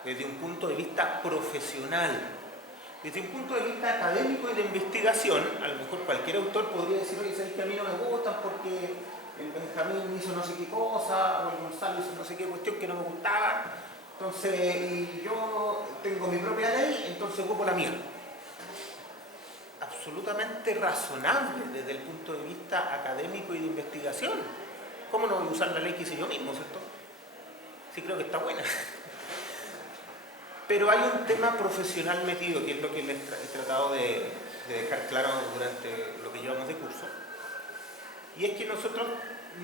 Desde un punto de vista profesional. Desde un punto de vista académico y de investigación, a lo mejor cualquier autor podría decir, oye, ¿sabes que a mí no me gustan porque el Benjamín hizo no sé qué cosa, o el Gonzalo hizo no sé qué cuestión que no me gustaba, entonces y yo tengo mi propia ley, entonces ocupo la mía? Absolutamente razonable desde el punto de vista académico y de investigación. ¿Cómo no voy a usar la ley que hice yo mismo, cierto? Sí, creo que está buena. Pero hay un tema profesional metido, que es lo que les he tratado de dejar claro durante lo que llevamos de curso. Y es que nosotros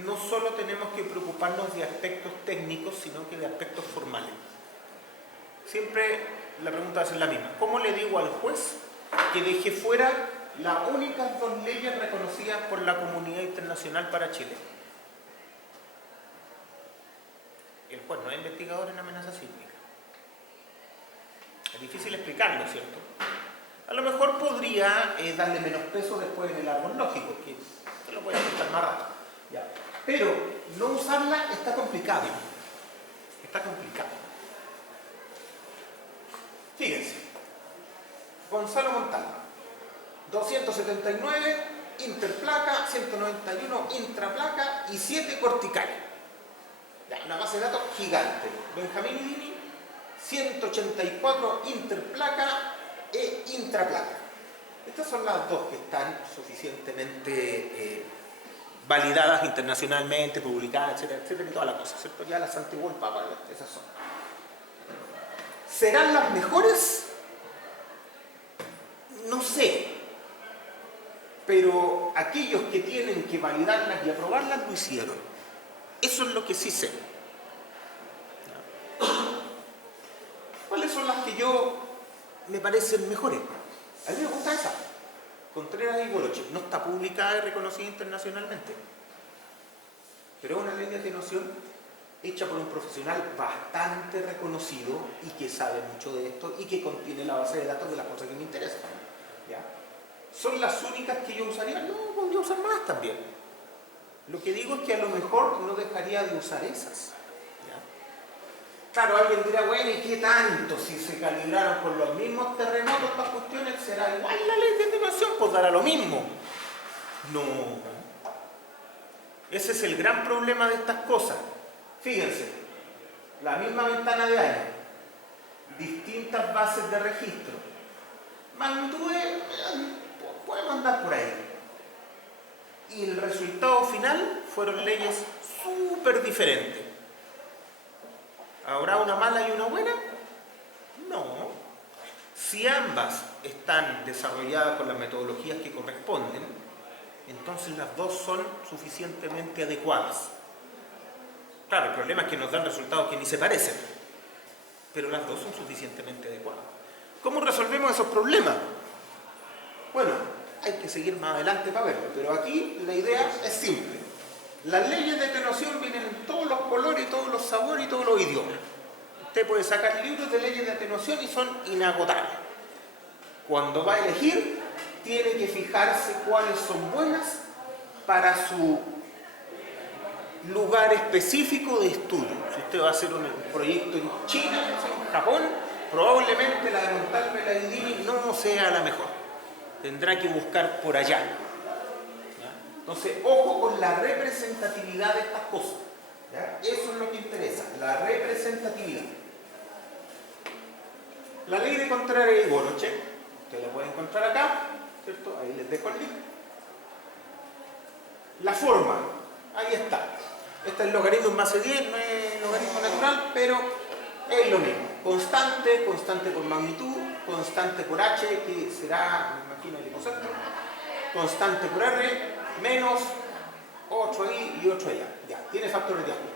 no solo tenemos que preocuparnos de aspectos técnicos, sino que de aspectos formales. Siempre la pregunta va a ser la misma. ¿Cómo le digo al juez que deje fuera las únicas dos leyes reconocidas por la comunidad internacional para Chile? El juez no es investigador en amenaza sísmica. Es difícil explicarlo, ¿cierto? A lo mejor podría darle menos peso después en el árbol lógico, que se lo voy a contar más rato. Ya. Pero no usarla está complicado. Está complicado. Fíjense. Gonzalo Montalva. 279 interplaca, 191 intraplaca y 7 corticales. Ya, una base de datos gigante. Benjamín y Dini, 184 interplaca e intraplaca. Estas son las dos que están suficientemente validadas internacionalmente, publicadas, etcétera, etcétera, y toda la cosa, ¿cierto? Ya las antiguas papas, esas son. ¿Serán las mejores? No sé. Pero aquellos que tienen que validarlas y aprobarlas lo hicieron. Eso es lo que sí sé. ¿Cuáles son las que yo me parecen mejores? A mí me gusta esa. Contreras y Goloche. No está publicada y reconocida internacionalmente. Pero es una ley de atenuación hecha por un profesional bastante reconocido y que sabe mucho de esto y que contiene la base de datos de las cosas que me interesan. ¿Ya? ¿Son las únicas que yo usaría? No, podría usar más también. Lo que digo es que a lo mejor no dejaría de usar esas. Claro, alguien dirá, bueno, ¿y qué tanto? Si se calibraron con los mismos terremotos, estas cuestiones, ¿será igual la ley de atenuación? Pues dará lo mismo. No. Ese es el gran problema de estas cosas. Fíjense, la misma ventana de año, distintas bases de registro, magnitudes, podemos andar por ahí. Y el resultado final fueron leyes súper diferentes. ¿Habrá una mala y una buena? No. Si ambas están desarrolladas con las metodologías que corresponden, entonces las dos son suficientemente adecuadas. Claro, el problema es que nos dan resultados que ni se parecen, pero las dos son suficientemente adecuadas. ¿Cómo resolvemos esos problemas? Bueno, hay que seguir más adelante para verlo, pero aquí la idea es simple. Las leyes de atenuación vienen en todos los colores, todos los sabores y todos los idiomas. Usted puede sacar libros de leyes de atenuación y son inagotables. Cuando va a elegir, tiene que fijarse cuáles son buenas para su lugar específico de estudio. Si usted va a hacer un proyecto en China, en Japón, probablemente la de Montalva y la de Dini no sea la mejor. Tendrá que buscar por allá. Entonces, ojo con la representatividad de estas cosas. ¿Ya? Eso es lo que interesa, la representatividad. La ley de Contreras y Goloche, usted la puede encontrar acá, ¿cierto? Ahí les dejo el link. La forma, ahí está. Este es el logaritmo en base 10, no es logaritmo natural, pero es lo mismo. constante, constante por magnitud, constante por H, que será, me imagino, el hipocentro, constante por R, menos 8 ahí y 8 allá. Ya, tiene factores de ajuste.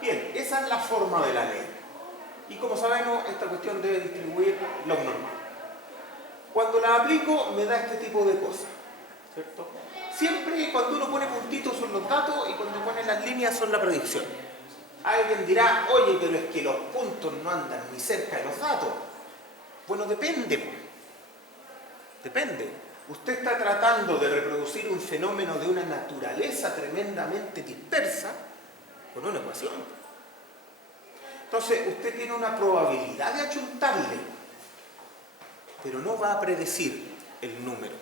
Bien, esa es la forma de la ley. Y como sabemos, esta cuestión debe distribuir log normal. Cuando la aplico, me da este tipo de cosas, ¿cierto? Siempre cuando uno pone puntitos son los datos y cuando pone las líneas son la predicción. Alguien dirá, oye, pero es que los puntos no andan ni cerca de los datos. Bueno, depende. Depende. Usted está tratando de reproducir un fenómeno de una naturaleza tremendamente dispersa con una ecuación. Entonces, usted tiene una probabilidad de achuntarle, pero no va a predecir el número.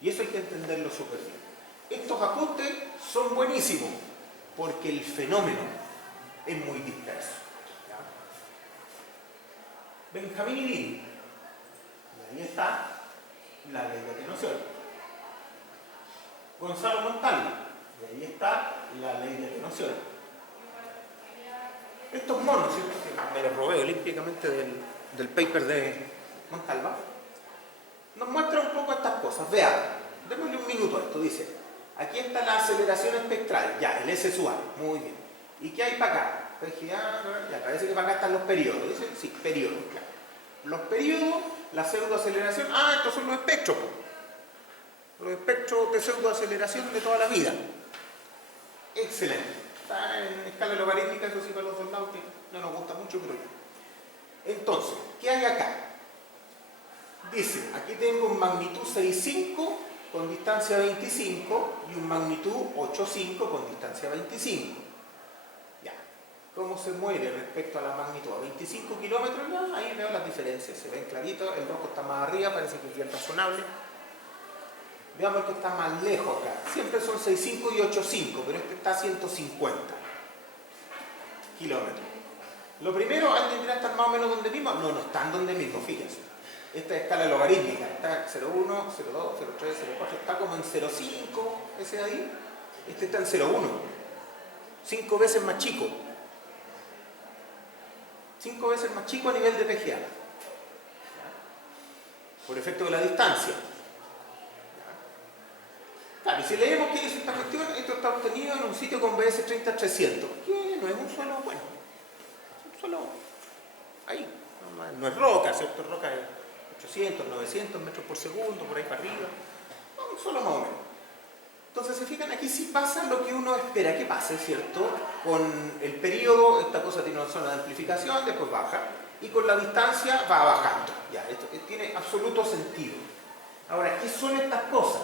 Y eso hay que entenderlo súper bien. Estos ajustes son buenísimos porque el fenómeno es muy disperso. ¿Ya? Benjamín y Dean. Y ahí está la ley de atenuación. Gonzalo Montalvo. Y ahí está la ley de atenuación. Estos monos, ¿cierto? Que me los robé olímpicamente del paper de Montalva, nos muestra un poco estas cosas. Veamos, démosle un minuto a esto. Dice, aquí está la aceleración espectral, ya, el S sub A, muy bien. ¿Y qué hay para acá? PGA, ya, parece que para acá están los periodos. Dice, sí, periodos, claro. Los periodos, la pseudoaceleración, estos son los espectros. Los espectros de pseudoaceleración de toda la vida. Excelente. Está en escala logarítmica, eso sí para los dos lados, que no nos gusta mucho, pero ya. Entonces, ¿qué hay acá? Dice, aquí tengo un magnitud 6,5 con distancia 25 y un magnitud 8,5 con distancia 25. Ya. ¿Cómo se mueve respecto a la magnitud? A 25 kilómetros, ya, ahí veo las diferencias, se ven claritos, el rojo está más arriba, parece que es bien razonable. Veamos el que está más lejos acá. Siempre son 6,5 y 8,5, pero este está a 150 kilómetros. Lo primero, ¿alguien dirá estar más o menos donde mismo? No, no están donde mismo, fíjense. Esta es escala logarítmica, está 0,1, 0,2, 0,3, 0,4, está como en 0,5 ese de ahí. Este está en 0,1, 5 veces más chico. 5 veces más chico a nivel de PGA. Por efecto de la distancia. Claro, y si leemos qué es esta cuestión, esto está obtenido en un sitio con BS30-300, que no es un suelo bueno, es un suelo ahí, no es roca, ¿cierto? Roca de 800, 900 metros por segundo, por ahí para arriba, un suelo más o menos. Entonces, se fijan, aquí sí pasa lo que uno espera que pase, ¿cierto? Con el periodo, esta cosa tiene una zona de amplificación, después baja, y con la distancia va bajando. Ya, esto tiene absoluto sentido. Ahora, ¿qué son estas cosas?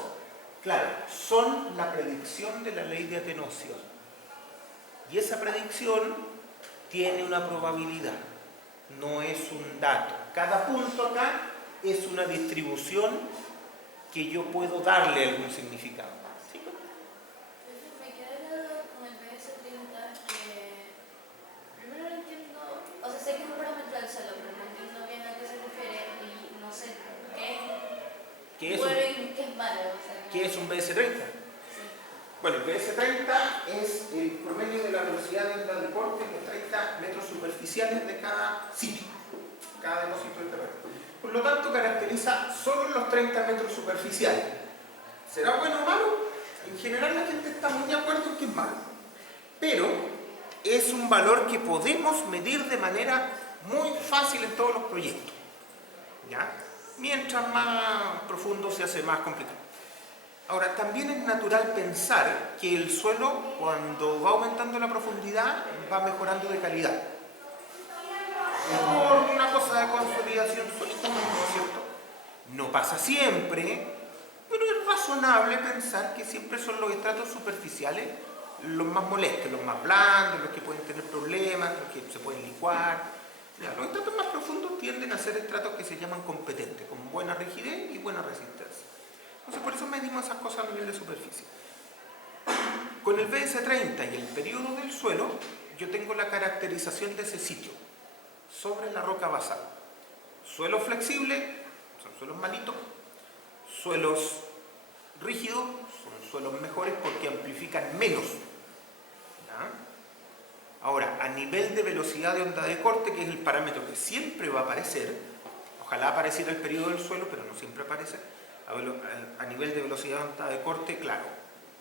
Claro, son la predicción de la ley de atenuación. Y esa predicción tiene una probabilidad, no es un dato. Cada punto acá es una distribución que yo puedo darle algún significado. ¿Sí? Me quedé con el BS30 que primero no entiendo, o sea, sé que es un parámetro del suelo, pero no entiendo bien a qué se refiere y no sé qué es bueno y qué es malo. O sea, ¿Qué es un BS30? Sí. Bueno, el BS30 es el promedio de la velocidad de onda de corte en los 30 metros superficiales de cada sitio, cada depósito del terreno. Por lo tanto, caracteriza solo los 30 metros superficiales. ¿Será bueno o malo? En general la gente está muy de acuerdo en que es malo. Pero es un valor que podemos medir de manera muy fácil en todos los proyectos. ¿Ya? Mientras más profundo se hace más complicado. Ahora, también es natural pensar que el suelo, cuando va aumentando la profundidad, va mejorando de calidad. Por una cosa de consolidación solita, ¿no es cierto? No pasa siempre, pero es razonable pensar que siempre son los estratos superficiales los más molestos, los más blandos, los que pueden tener problemas, los que se pueden licuar. Ya, los estratos más profundos tienden a ser estratos que se llaman competentes, con buena rigidez y buena resistencia. Entonces, por eso medimos esas cosas a nivel de superficie. Con el BS30 y el periodo del suelo, yo tengo la caracterización de ese sitio sobre la roca basal. Suelos flexibles son suelos malitos, suelos rígidos son suelos mejores porque amplifican menos. ¿Ya? Ahora, a nivel de velocidad de onda de corte, que es el parámetro que siempre va a aparecer, ojalá apareciera el periodo del suelo, pero no siempre aparece, a nivel de velocidad de onda de corte, claro,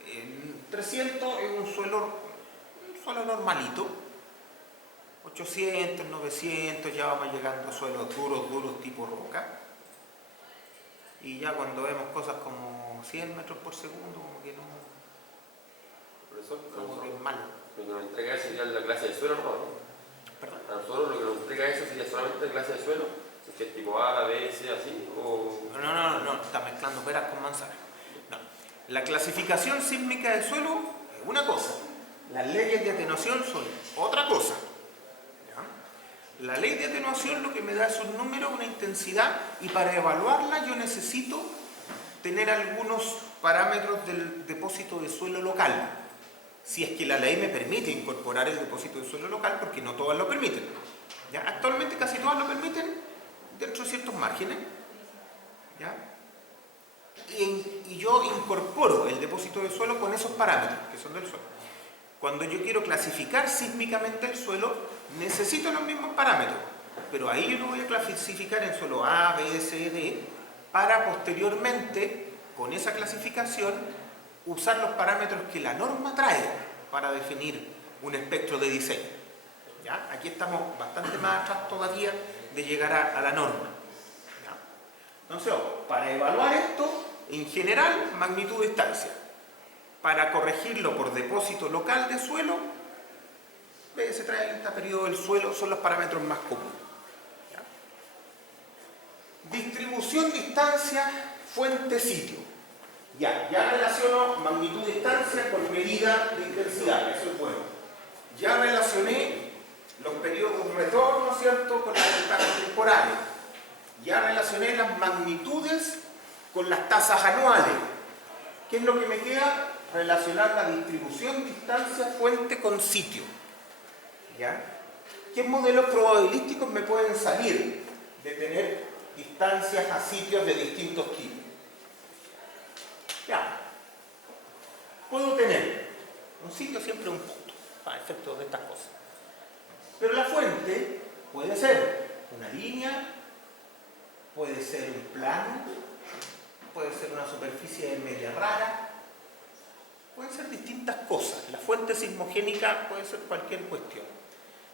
en 300 es un suelo normalito, 800, 900, ya vamos llegando a suelos duros tipo roca, y ya cuando vemos cosas como 100 metros por segundo, como que no, Profesor, como que es malo. lo que nos entrega eso sería la clase de suelo, ¿no? Perdón. A nosotros lo que nos entrega eso sería solamente la clase de suelo, si es que es tipo A, B, C, así, o... No, está mezclando peras con manzanas. No. La clasificación sísmica del suelo es una cosa, las leyes de atenuación son otra cosa. ¿Ya? La ley de atenuación lo que me da es un número, una intensidad, y para evaluarla yo necesito tener algunos parámetros del depósito de suelo local. Si es que la ley me permite incorporar el depósito de suelo local, porque no todas lo permiten. ¿Ya? Actualmente casi todas lo permiten dentro de ciertos márgenes. ¿Ya? Y yo incorporo el depósito de suelo con esos parámetros que son del suelo. Cuando yo quiero clasificar sísmicamente el suelo, necesito los mismos parámetros, pero ahí yo lo voy a clasificar en suelo A, B, C, D, para posteriormente, con esa clasificación, usar los parámetros que la norma trae para definir un espectro de diseño. ¿Ya? Aquí estamos bastante más atrás todavía de llegar a la norma. ¿Ya? Entonces, para evaluar esto, en general, magnitud-distancia. Para corregirlo por depósito local de suelo, se trae este periodo del suelo, son los parámetros más comunes. ¿Ya? Distribución, distancia, fuente, sitio. Ya relaciono magnitud-distancia con medida de intensidad, eso es bueno. Ya relacioné los periodos de retorno, ¿cierto?, con las ventanas temporales. Ya relacioné las magnitudes con las tasas anuales. ¿Qué es lo que me queda? Relacionar la distribución, distancia, fuente con sitio. ¿Ya? ¿Qué modelos probabilísticos me pueden salir de tener distancias a sitios de distintos tipos? Ya. Puedo tener un sitio siempre un punto, para efectos de estas cosas. Pero la fuente puede ser una línea, puede ser un plano, puede ser una superficie media rara, pueden ser distintas cosas. La fuente sismogénica puede ser cualquier cuestión.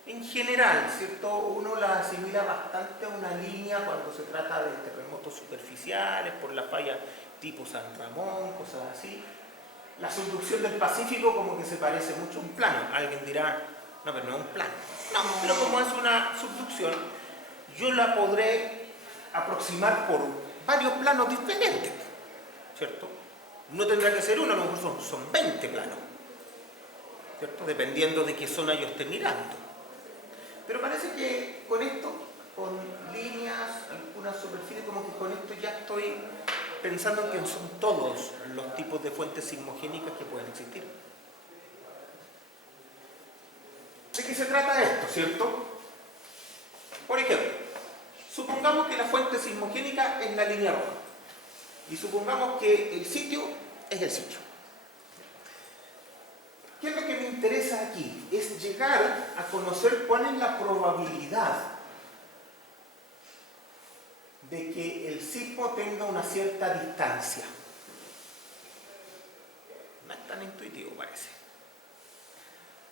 En general, ¿cierto?, uno la asimila bastante a una línea cuando se trata de terremotos superficiales, por la falla tipo San Ramón, cosas así. La subducción del Pacífico como que se parece mucho a un plano. Alguien dirá, no, pero no es un plano. No, pero como es una subducción, yo la podré aproximar por varios planos diferentes, ¿cierto? No tendrá que ser uno, a lo mejor son 20 planos, ¿cierto? Dependiendo de qué zona yo esté mirando. Pero parece que con esto, con líneas, algunas superficies, como que con esto ya estoy pensando en que son todos los tipos de fuentes sismogénicas que pueden existir. ¿De qué se trata esto, cierto? Por ejemplo, supongamos que la fuente sismogénica es la línea roja y supongamos que el sitio es el sitio. ¿Qué es lo que me interesa aquí? Es llegar a conocer cuál es la probabilidad de que el sismo tenga una cierta distancia. No es tan intuitivo, parece.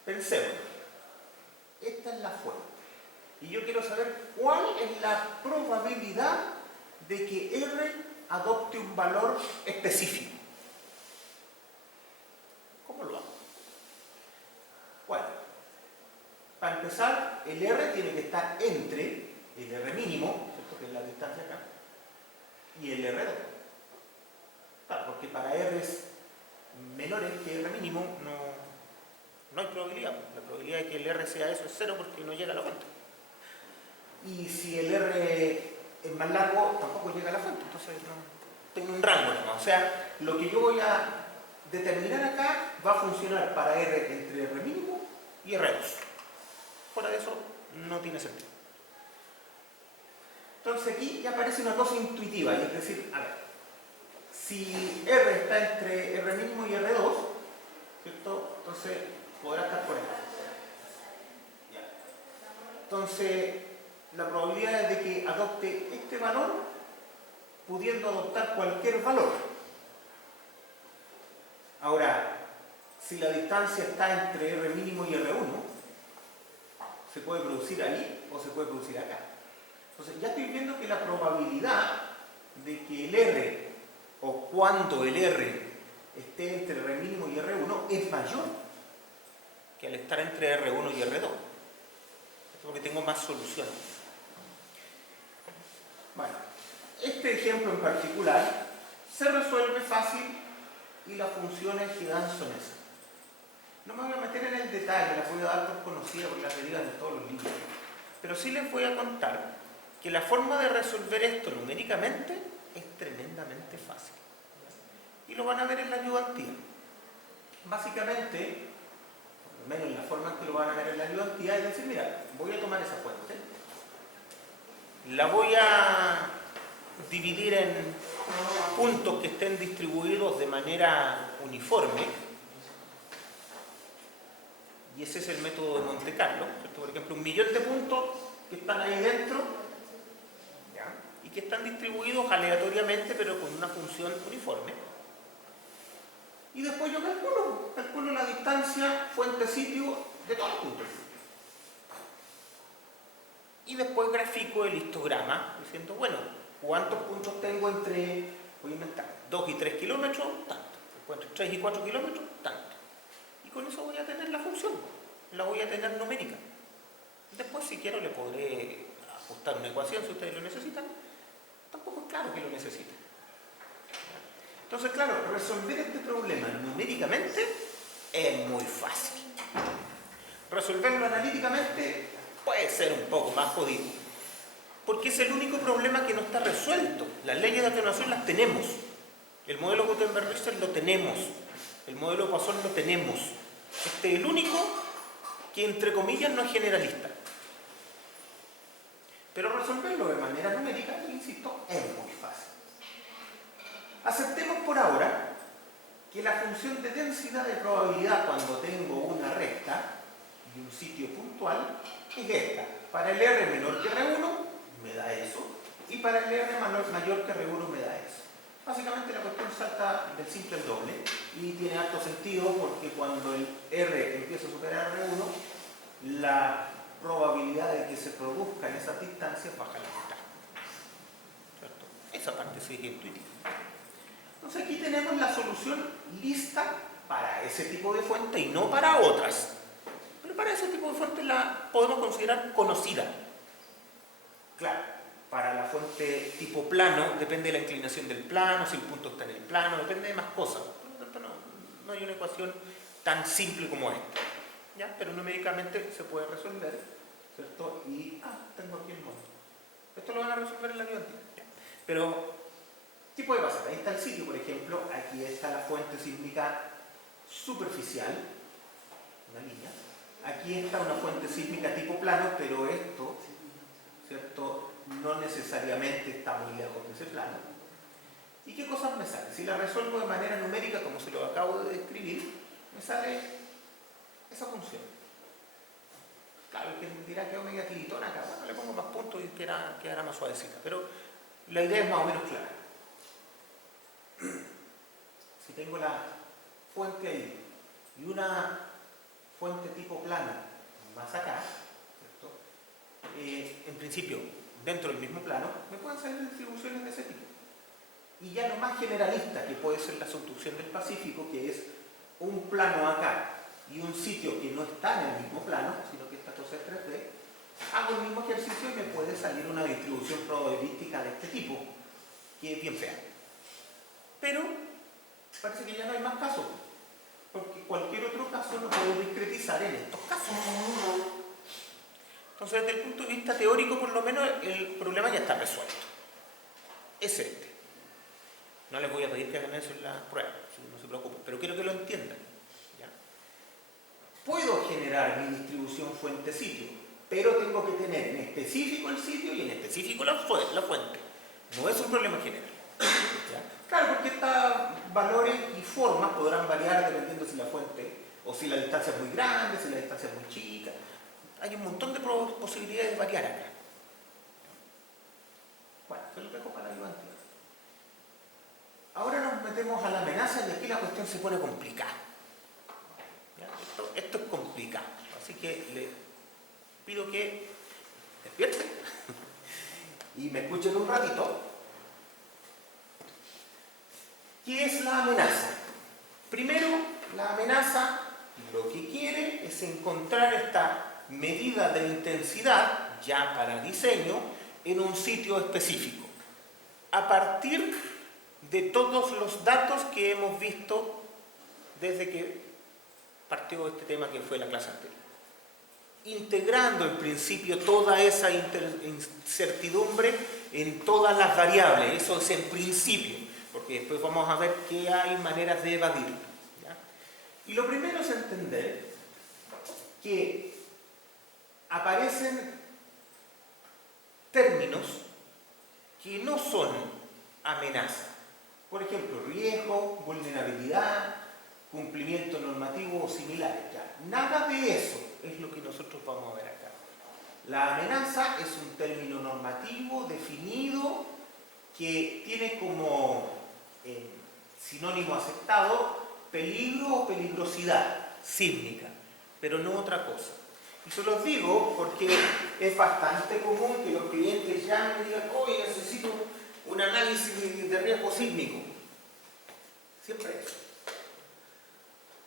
Pensemos, esta es la fuente y yo quiero saber cuál es la probabilidad de que R adopte un valor específico. ¿Cómo lo hago? Bueno, para empezar, el R tiene que estar entre el R mínimo, ¿cierto?, que es la distancia acá, y el R2. Claro, porque para R's menores que R mínimo no hay probabilidad. La probabilidad de que el R sea eso es 0 porque no llega a la fuente. Y si el R es más largo, tampoco llega a la fuente. Entonces no, tengo un rango, ¿no? O sea, lo que yo voy a determinar acá va a funcionar para R entre R mínimo y R2. Fuera de eso, no tiene sentido. Entonces aquí ya aparece una cosa intuitiva, y es decir, a ver, si R está entre R mínimo y R2, ¿cierto?, entonces podrá estar por ahí. Entonces, la probabilidad es de que adopte este valor, pudiendo adoptar cualquier valor. Ahora, si la distancia está entre R mínimo y R1, se puede producir ahí o se puede producir acá. Entonces, ya estoy viendo que la probabilidad de que el R, o cuando el R esté entre R mínimo y R1, es mayor que al estar entre R1 y R2. Porque tengo más soluciones. Bueno, este ejemplo en particular se resuelve fácil y las funciones que dan son esas. No me voy a meter en el detalle, las voy a dar por conocidas porque las derivan en todos los libros. Pero sí les voy a contar que la forma de resolver esto numéricamente es tremendamente fácil. Y lo van a ver en la ayudantía. Básicamente, por lo menos la forma en que lo van a ver en la ayudantía es decir, mira, voy a tomar esa fuente, la voy a dividir en puntos que estén distribuidos de manera uniforme, y ese es el método de Monte Carlo, ¿cierto? Por ejemplo, 1.000.000 de puntos que están ahí dentro, ¿ya? Y que están distribuidos aleatoriamente pero con una función uniforme. Y después yo calculo la distancia fuente-sitio de todos los puntos. Y después grafico el histograma diciendo, bueno, ¿cuántos puntos tengo entre, voy a inventar, 2 y 3 kilómetros? Tanto. Entre 3 y 4 kilómetros? Tanto. Y con eso voy a tener la función, la voy a tener numérica. Después, si quiero, le podré ajustar una ecuación si ustedes lo necesitan. Tampoco es claro que lo necesiten. Entonces, claro, resolver este problema numéricamente es muy fácil. Resolverlo analíticamente puede ser un poco más jodido, porque es el único problema que no está resuelto. Las leyes de atenuación las tenemos. El modelo Gutenberg-Richter lo tenemos. El modelo de Poisson lo tenemos. Este es el único que, entre comillas, no es generalista. Pero resolverlo de manera numérica, insisto, es muy fácil. Aceptemos por ahora que la función de densidad de probabilidad cuando tengo una recta y un sitio puntual es esta. Para el R menor que R1 me da eso, y para el R mayor que R1 me da eso. Básicamente la cuestión salta del simple al doble y tiene harto sentido porque cuando el R empieza a superar R1, la probabilidad de que se produzcan esas distancias baja a la mitad. ¿Cierto? Esa parte sí es intuitiva. Entonces aquí tenemos la solución lista para ese tipo de fuente y no para otras. Pero para ese tipo de fuente la podemos considerar conocida. Claro, para la fuente tipo plano depende de la inclinación del plano, si el punto está en el plano, depende de más cosas. Por lo tanto, no hay una ecuación tan simple como esta. ¿Ya? Pero numéricamente se puede resolver, ¿cierto? Y, tengo aquí el modo. Esto lo van a resolver en la ayudantía. Pero, ¿qué puede pasar? Ahí está el sitio, por ejemplo, aquí está la fuente sísmica superficial, una línea. Aquí está una fuente sísmica tipo plano, pero esto, ¿cierto?, no necesariamente está muy lejos de ese plano. ¿Y qué cosas me salen? Si la resuelvo de manera numérica, como se lo acabo de describir, me sale esa función. Claro, el que dirá que omega tiritona acá, bueno, le pongo más puntos y quedará más suavecita, pero la idea es más o menos clara. Si tengo la fuente ahí y una fuente tipo plana más acá, ¿cierto? En principio, dentro del mismo plano, me pueden salir distribuciones de ese tipo. Y ya lo más generalista, que puede ser la subducción del Pacífico, que es un plano acá y un sitio que no está en el mismo plano, sino que esta cosa es 3D, hago el mismo ejercicio y me puede salir una distribución probabilística de este tipo, que es bien fea. Pero parece que ya no hay más casos, porque cualquier otro caso lo puedo discretizar en estos casos. Entonces, desde el punto de vista teórico, por lo menos, el problema ya está resuelto. Es este. No les voy a pedir que hagan eso en la prueba, no se preocupen, pero quiero que lo entiendan. ¿Ya? Puedo generar mi distribución fuente-sitio, pero tengo que tener en específico el sitio y en específico la fuente. No es un problema general. ¿Ya? Claro, porque estos valores y formas podrán variar dependiendo si la fuente o si la distancia es muy grande, si la distancia es muy chica. Hay un montón de posibilidades de variar acá. Bueno, se lo dejo para la ayudantía. Ahora nos metemos a la amenaza y aquí la cuestión se pone complicada. ¿Ya? Esto es complicado, así que le pido que despierten y me escuchen un ratito. ¿Qué es la amenaza? Primero, la amenaza lo que quiere es encontrar esta medida de intensidad, ya para diseño, en un sitio específico, a partir de todos los datos que hemos visto desde que partió este tema que fue la clase anterior. Integrando en principio toda esa incertidumbre en todas las variables, eso es en principio, porque después vamos a ver que hay maneras de evadirlo. ¿Ya? Y lo primero es entender que aparecen términos que no son amenazas. Por ejemplo, riesgo, vulnerabilidad, cumplimiento normativo o similares. Ya. Nada de eso es lo que nosotros vamos a ver acá. La amenaza es un término normativo definido que tiene como sinónimo aceptado peligro o peligrosidad sísmica, pero no otra cosa. Y se los digo porque es bastante común que los clientes llamen y digan: oye, necesito un análisis de riesgo sísmico. Siempre eso.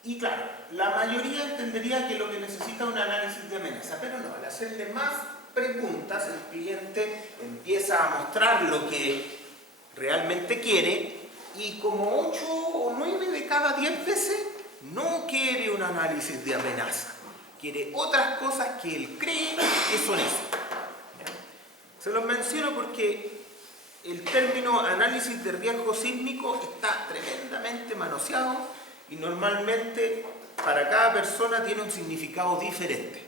Y claro, la mayoría entendería que lo que necesita es un análisis de amenaza, pero no, al hacerle más preguntas, el cliente empieza a mostrar lo que realmente quiere, y como 8 o 9 de cada 10 veces no quiere un análisis de amenaza, quiere otras cosas que él cree que son eso. Se los menciono porque el término análisis de riesgo sísmico está tremendamente manoseado y normalmente para cada persona tiene un significado diferente,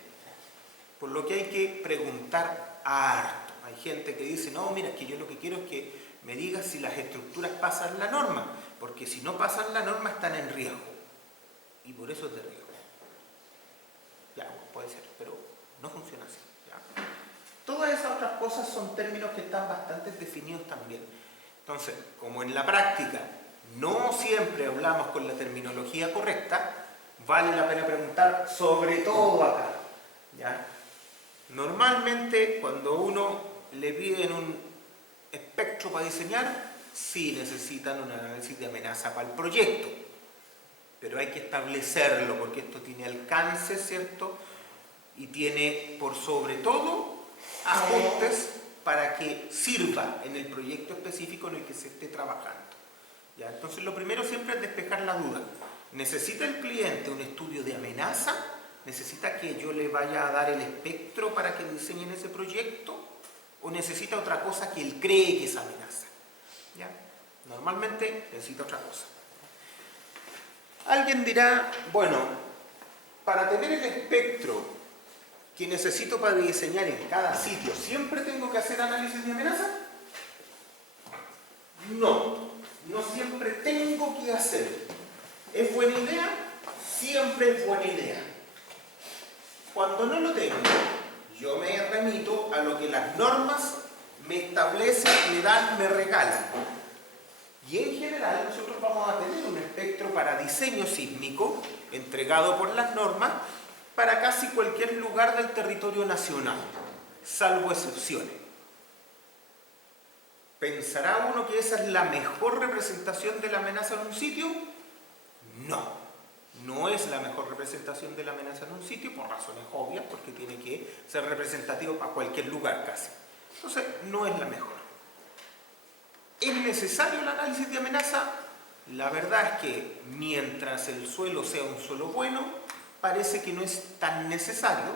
por lo que hay que preguntar harto. Hay gente que dice: no, mira, es que yo lo que quiero es que me digas si las estructuras pasan la norma, porque si no pasan la norma están en riesgo, y por eso es de riesgo. Ya, puede ser, pero no funciona así. ¿Ya? Todas esas otras cosas son términos que están bastante definidos también. Entonces, como en la práctica no siempre hablamos con la terminología correcta, vale la pena preguntar, sobre todo acá. ¿Ya? Normalmente, cuando uno le piden un espectro para diseñar, sí necesitan un análisis de amenaza para el proyecto, pero hay que establecerlo porque esto tiene alcance, ¿cierto? Y tiene, por sobre todo, ajustes para que sirva en el proyecto específico en el que se esté trabajando. ¿Ya? Entonces, lo primero siempre es despejar la duda. ¿Necesita el cliente un estudio de amenaza? ¿Necesita que yo le vaya a dar el espectro para que diseñen ese proyecto? ¿O necesita otra cosa que él cree que es amenaza? ¿Ya? Normalmente necesita otra cosa. Alguien dirá: bueno, para tener el espectro que necesito para diseñar en cada sitio, ¿siempre tengo que hacer análisis de amenaza? No, no siempre tengo que hacer. ¿Es buena idea? Siempre es buena idea. Cuando no lo tengo, yo me remito a lo que las normas me establecen, me dan, me regalan. Y en general nosotros vamos a tener un espectro para diseño sísmico entregado por las normas para casi cualquier lugar del territorio nacional, salvo excepciones. ¿Pensará uno que esa es la mejor representación de la amenaza en un sitio? No, no es la mejor representación de la amenaza en un sitio por razones obvias, porque tiene que ser representativo para cualquier lugar casi. Entonces, no es la mejor. ¿Es necesario el análisis de amenaza? La verdad es que mientras el suelo sea un suelo bueno, parece que no es tan necesario.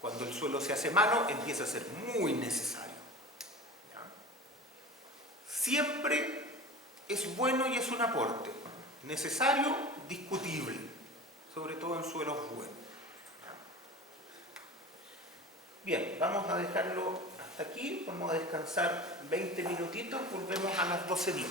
Cuando el suelo se hace malo, empieza a ser muy necesario. ¿Ya? Siempre es bueno y es un aporte. Necesario, discutible, sobre todo en suelos buenos. ¿Ya? Bien, vamos a dejarlo hasta aquí, vamos a descansar 20 minutitos, volvemos a las 12:10.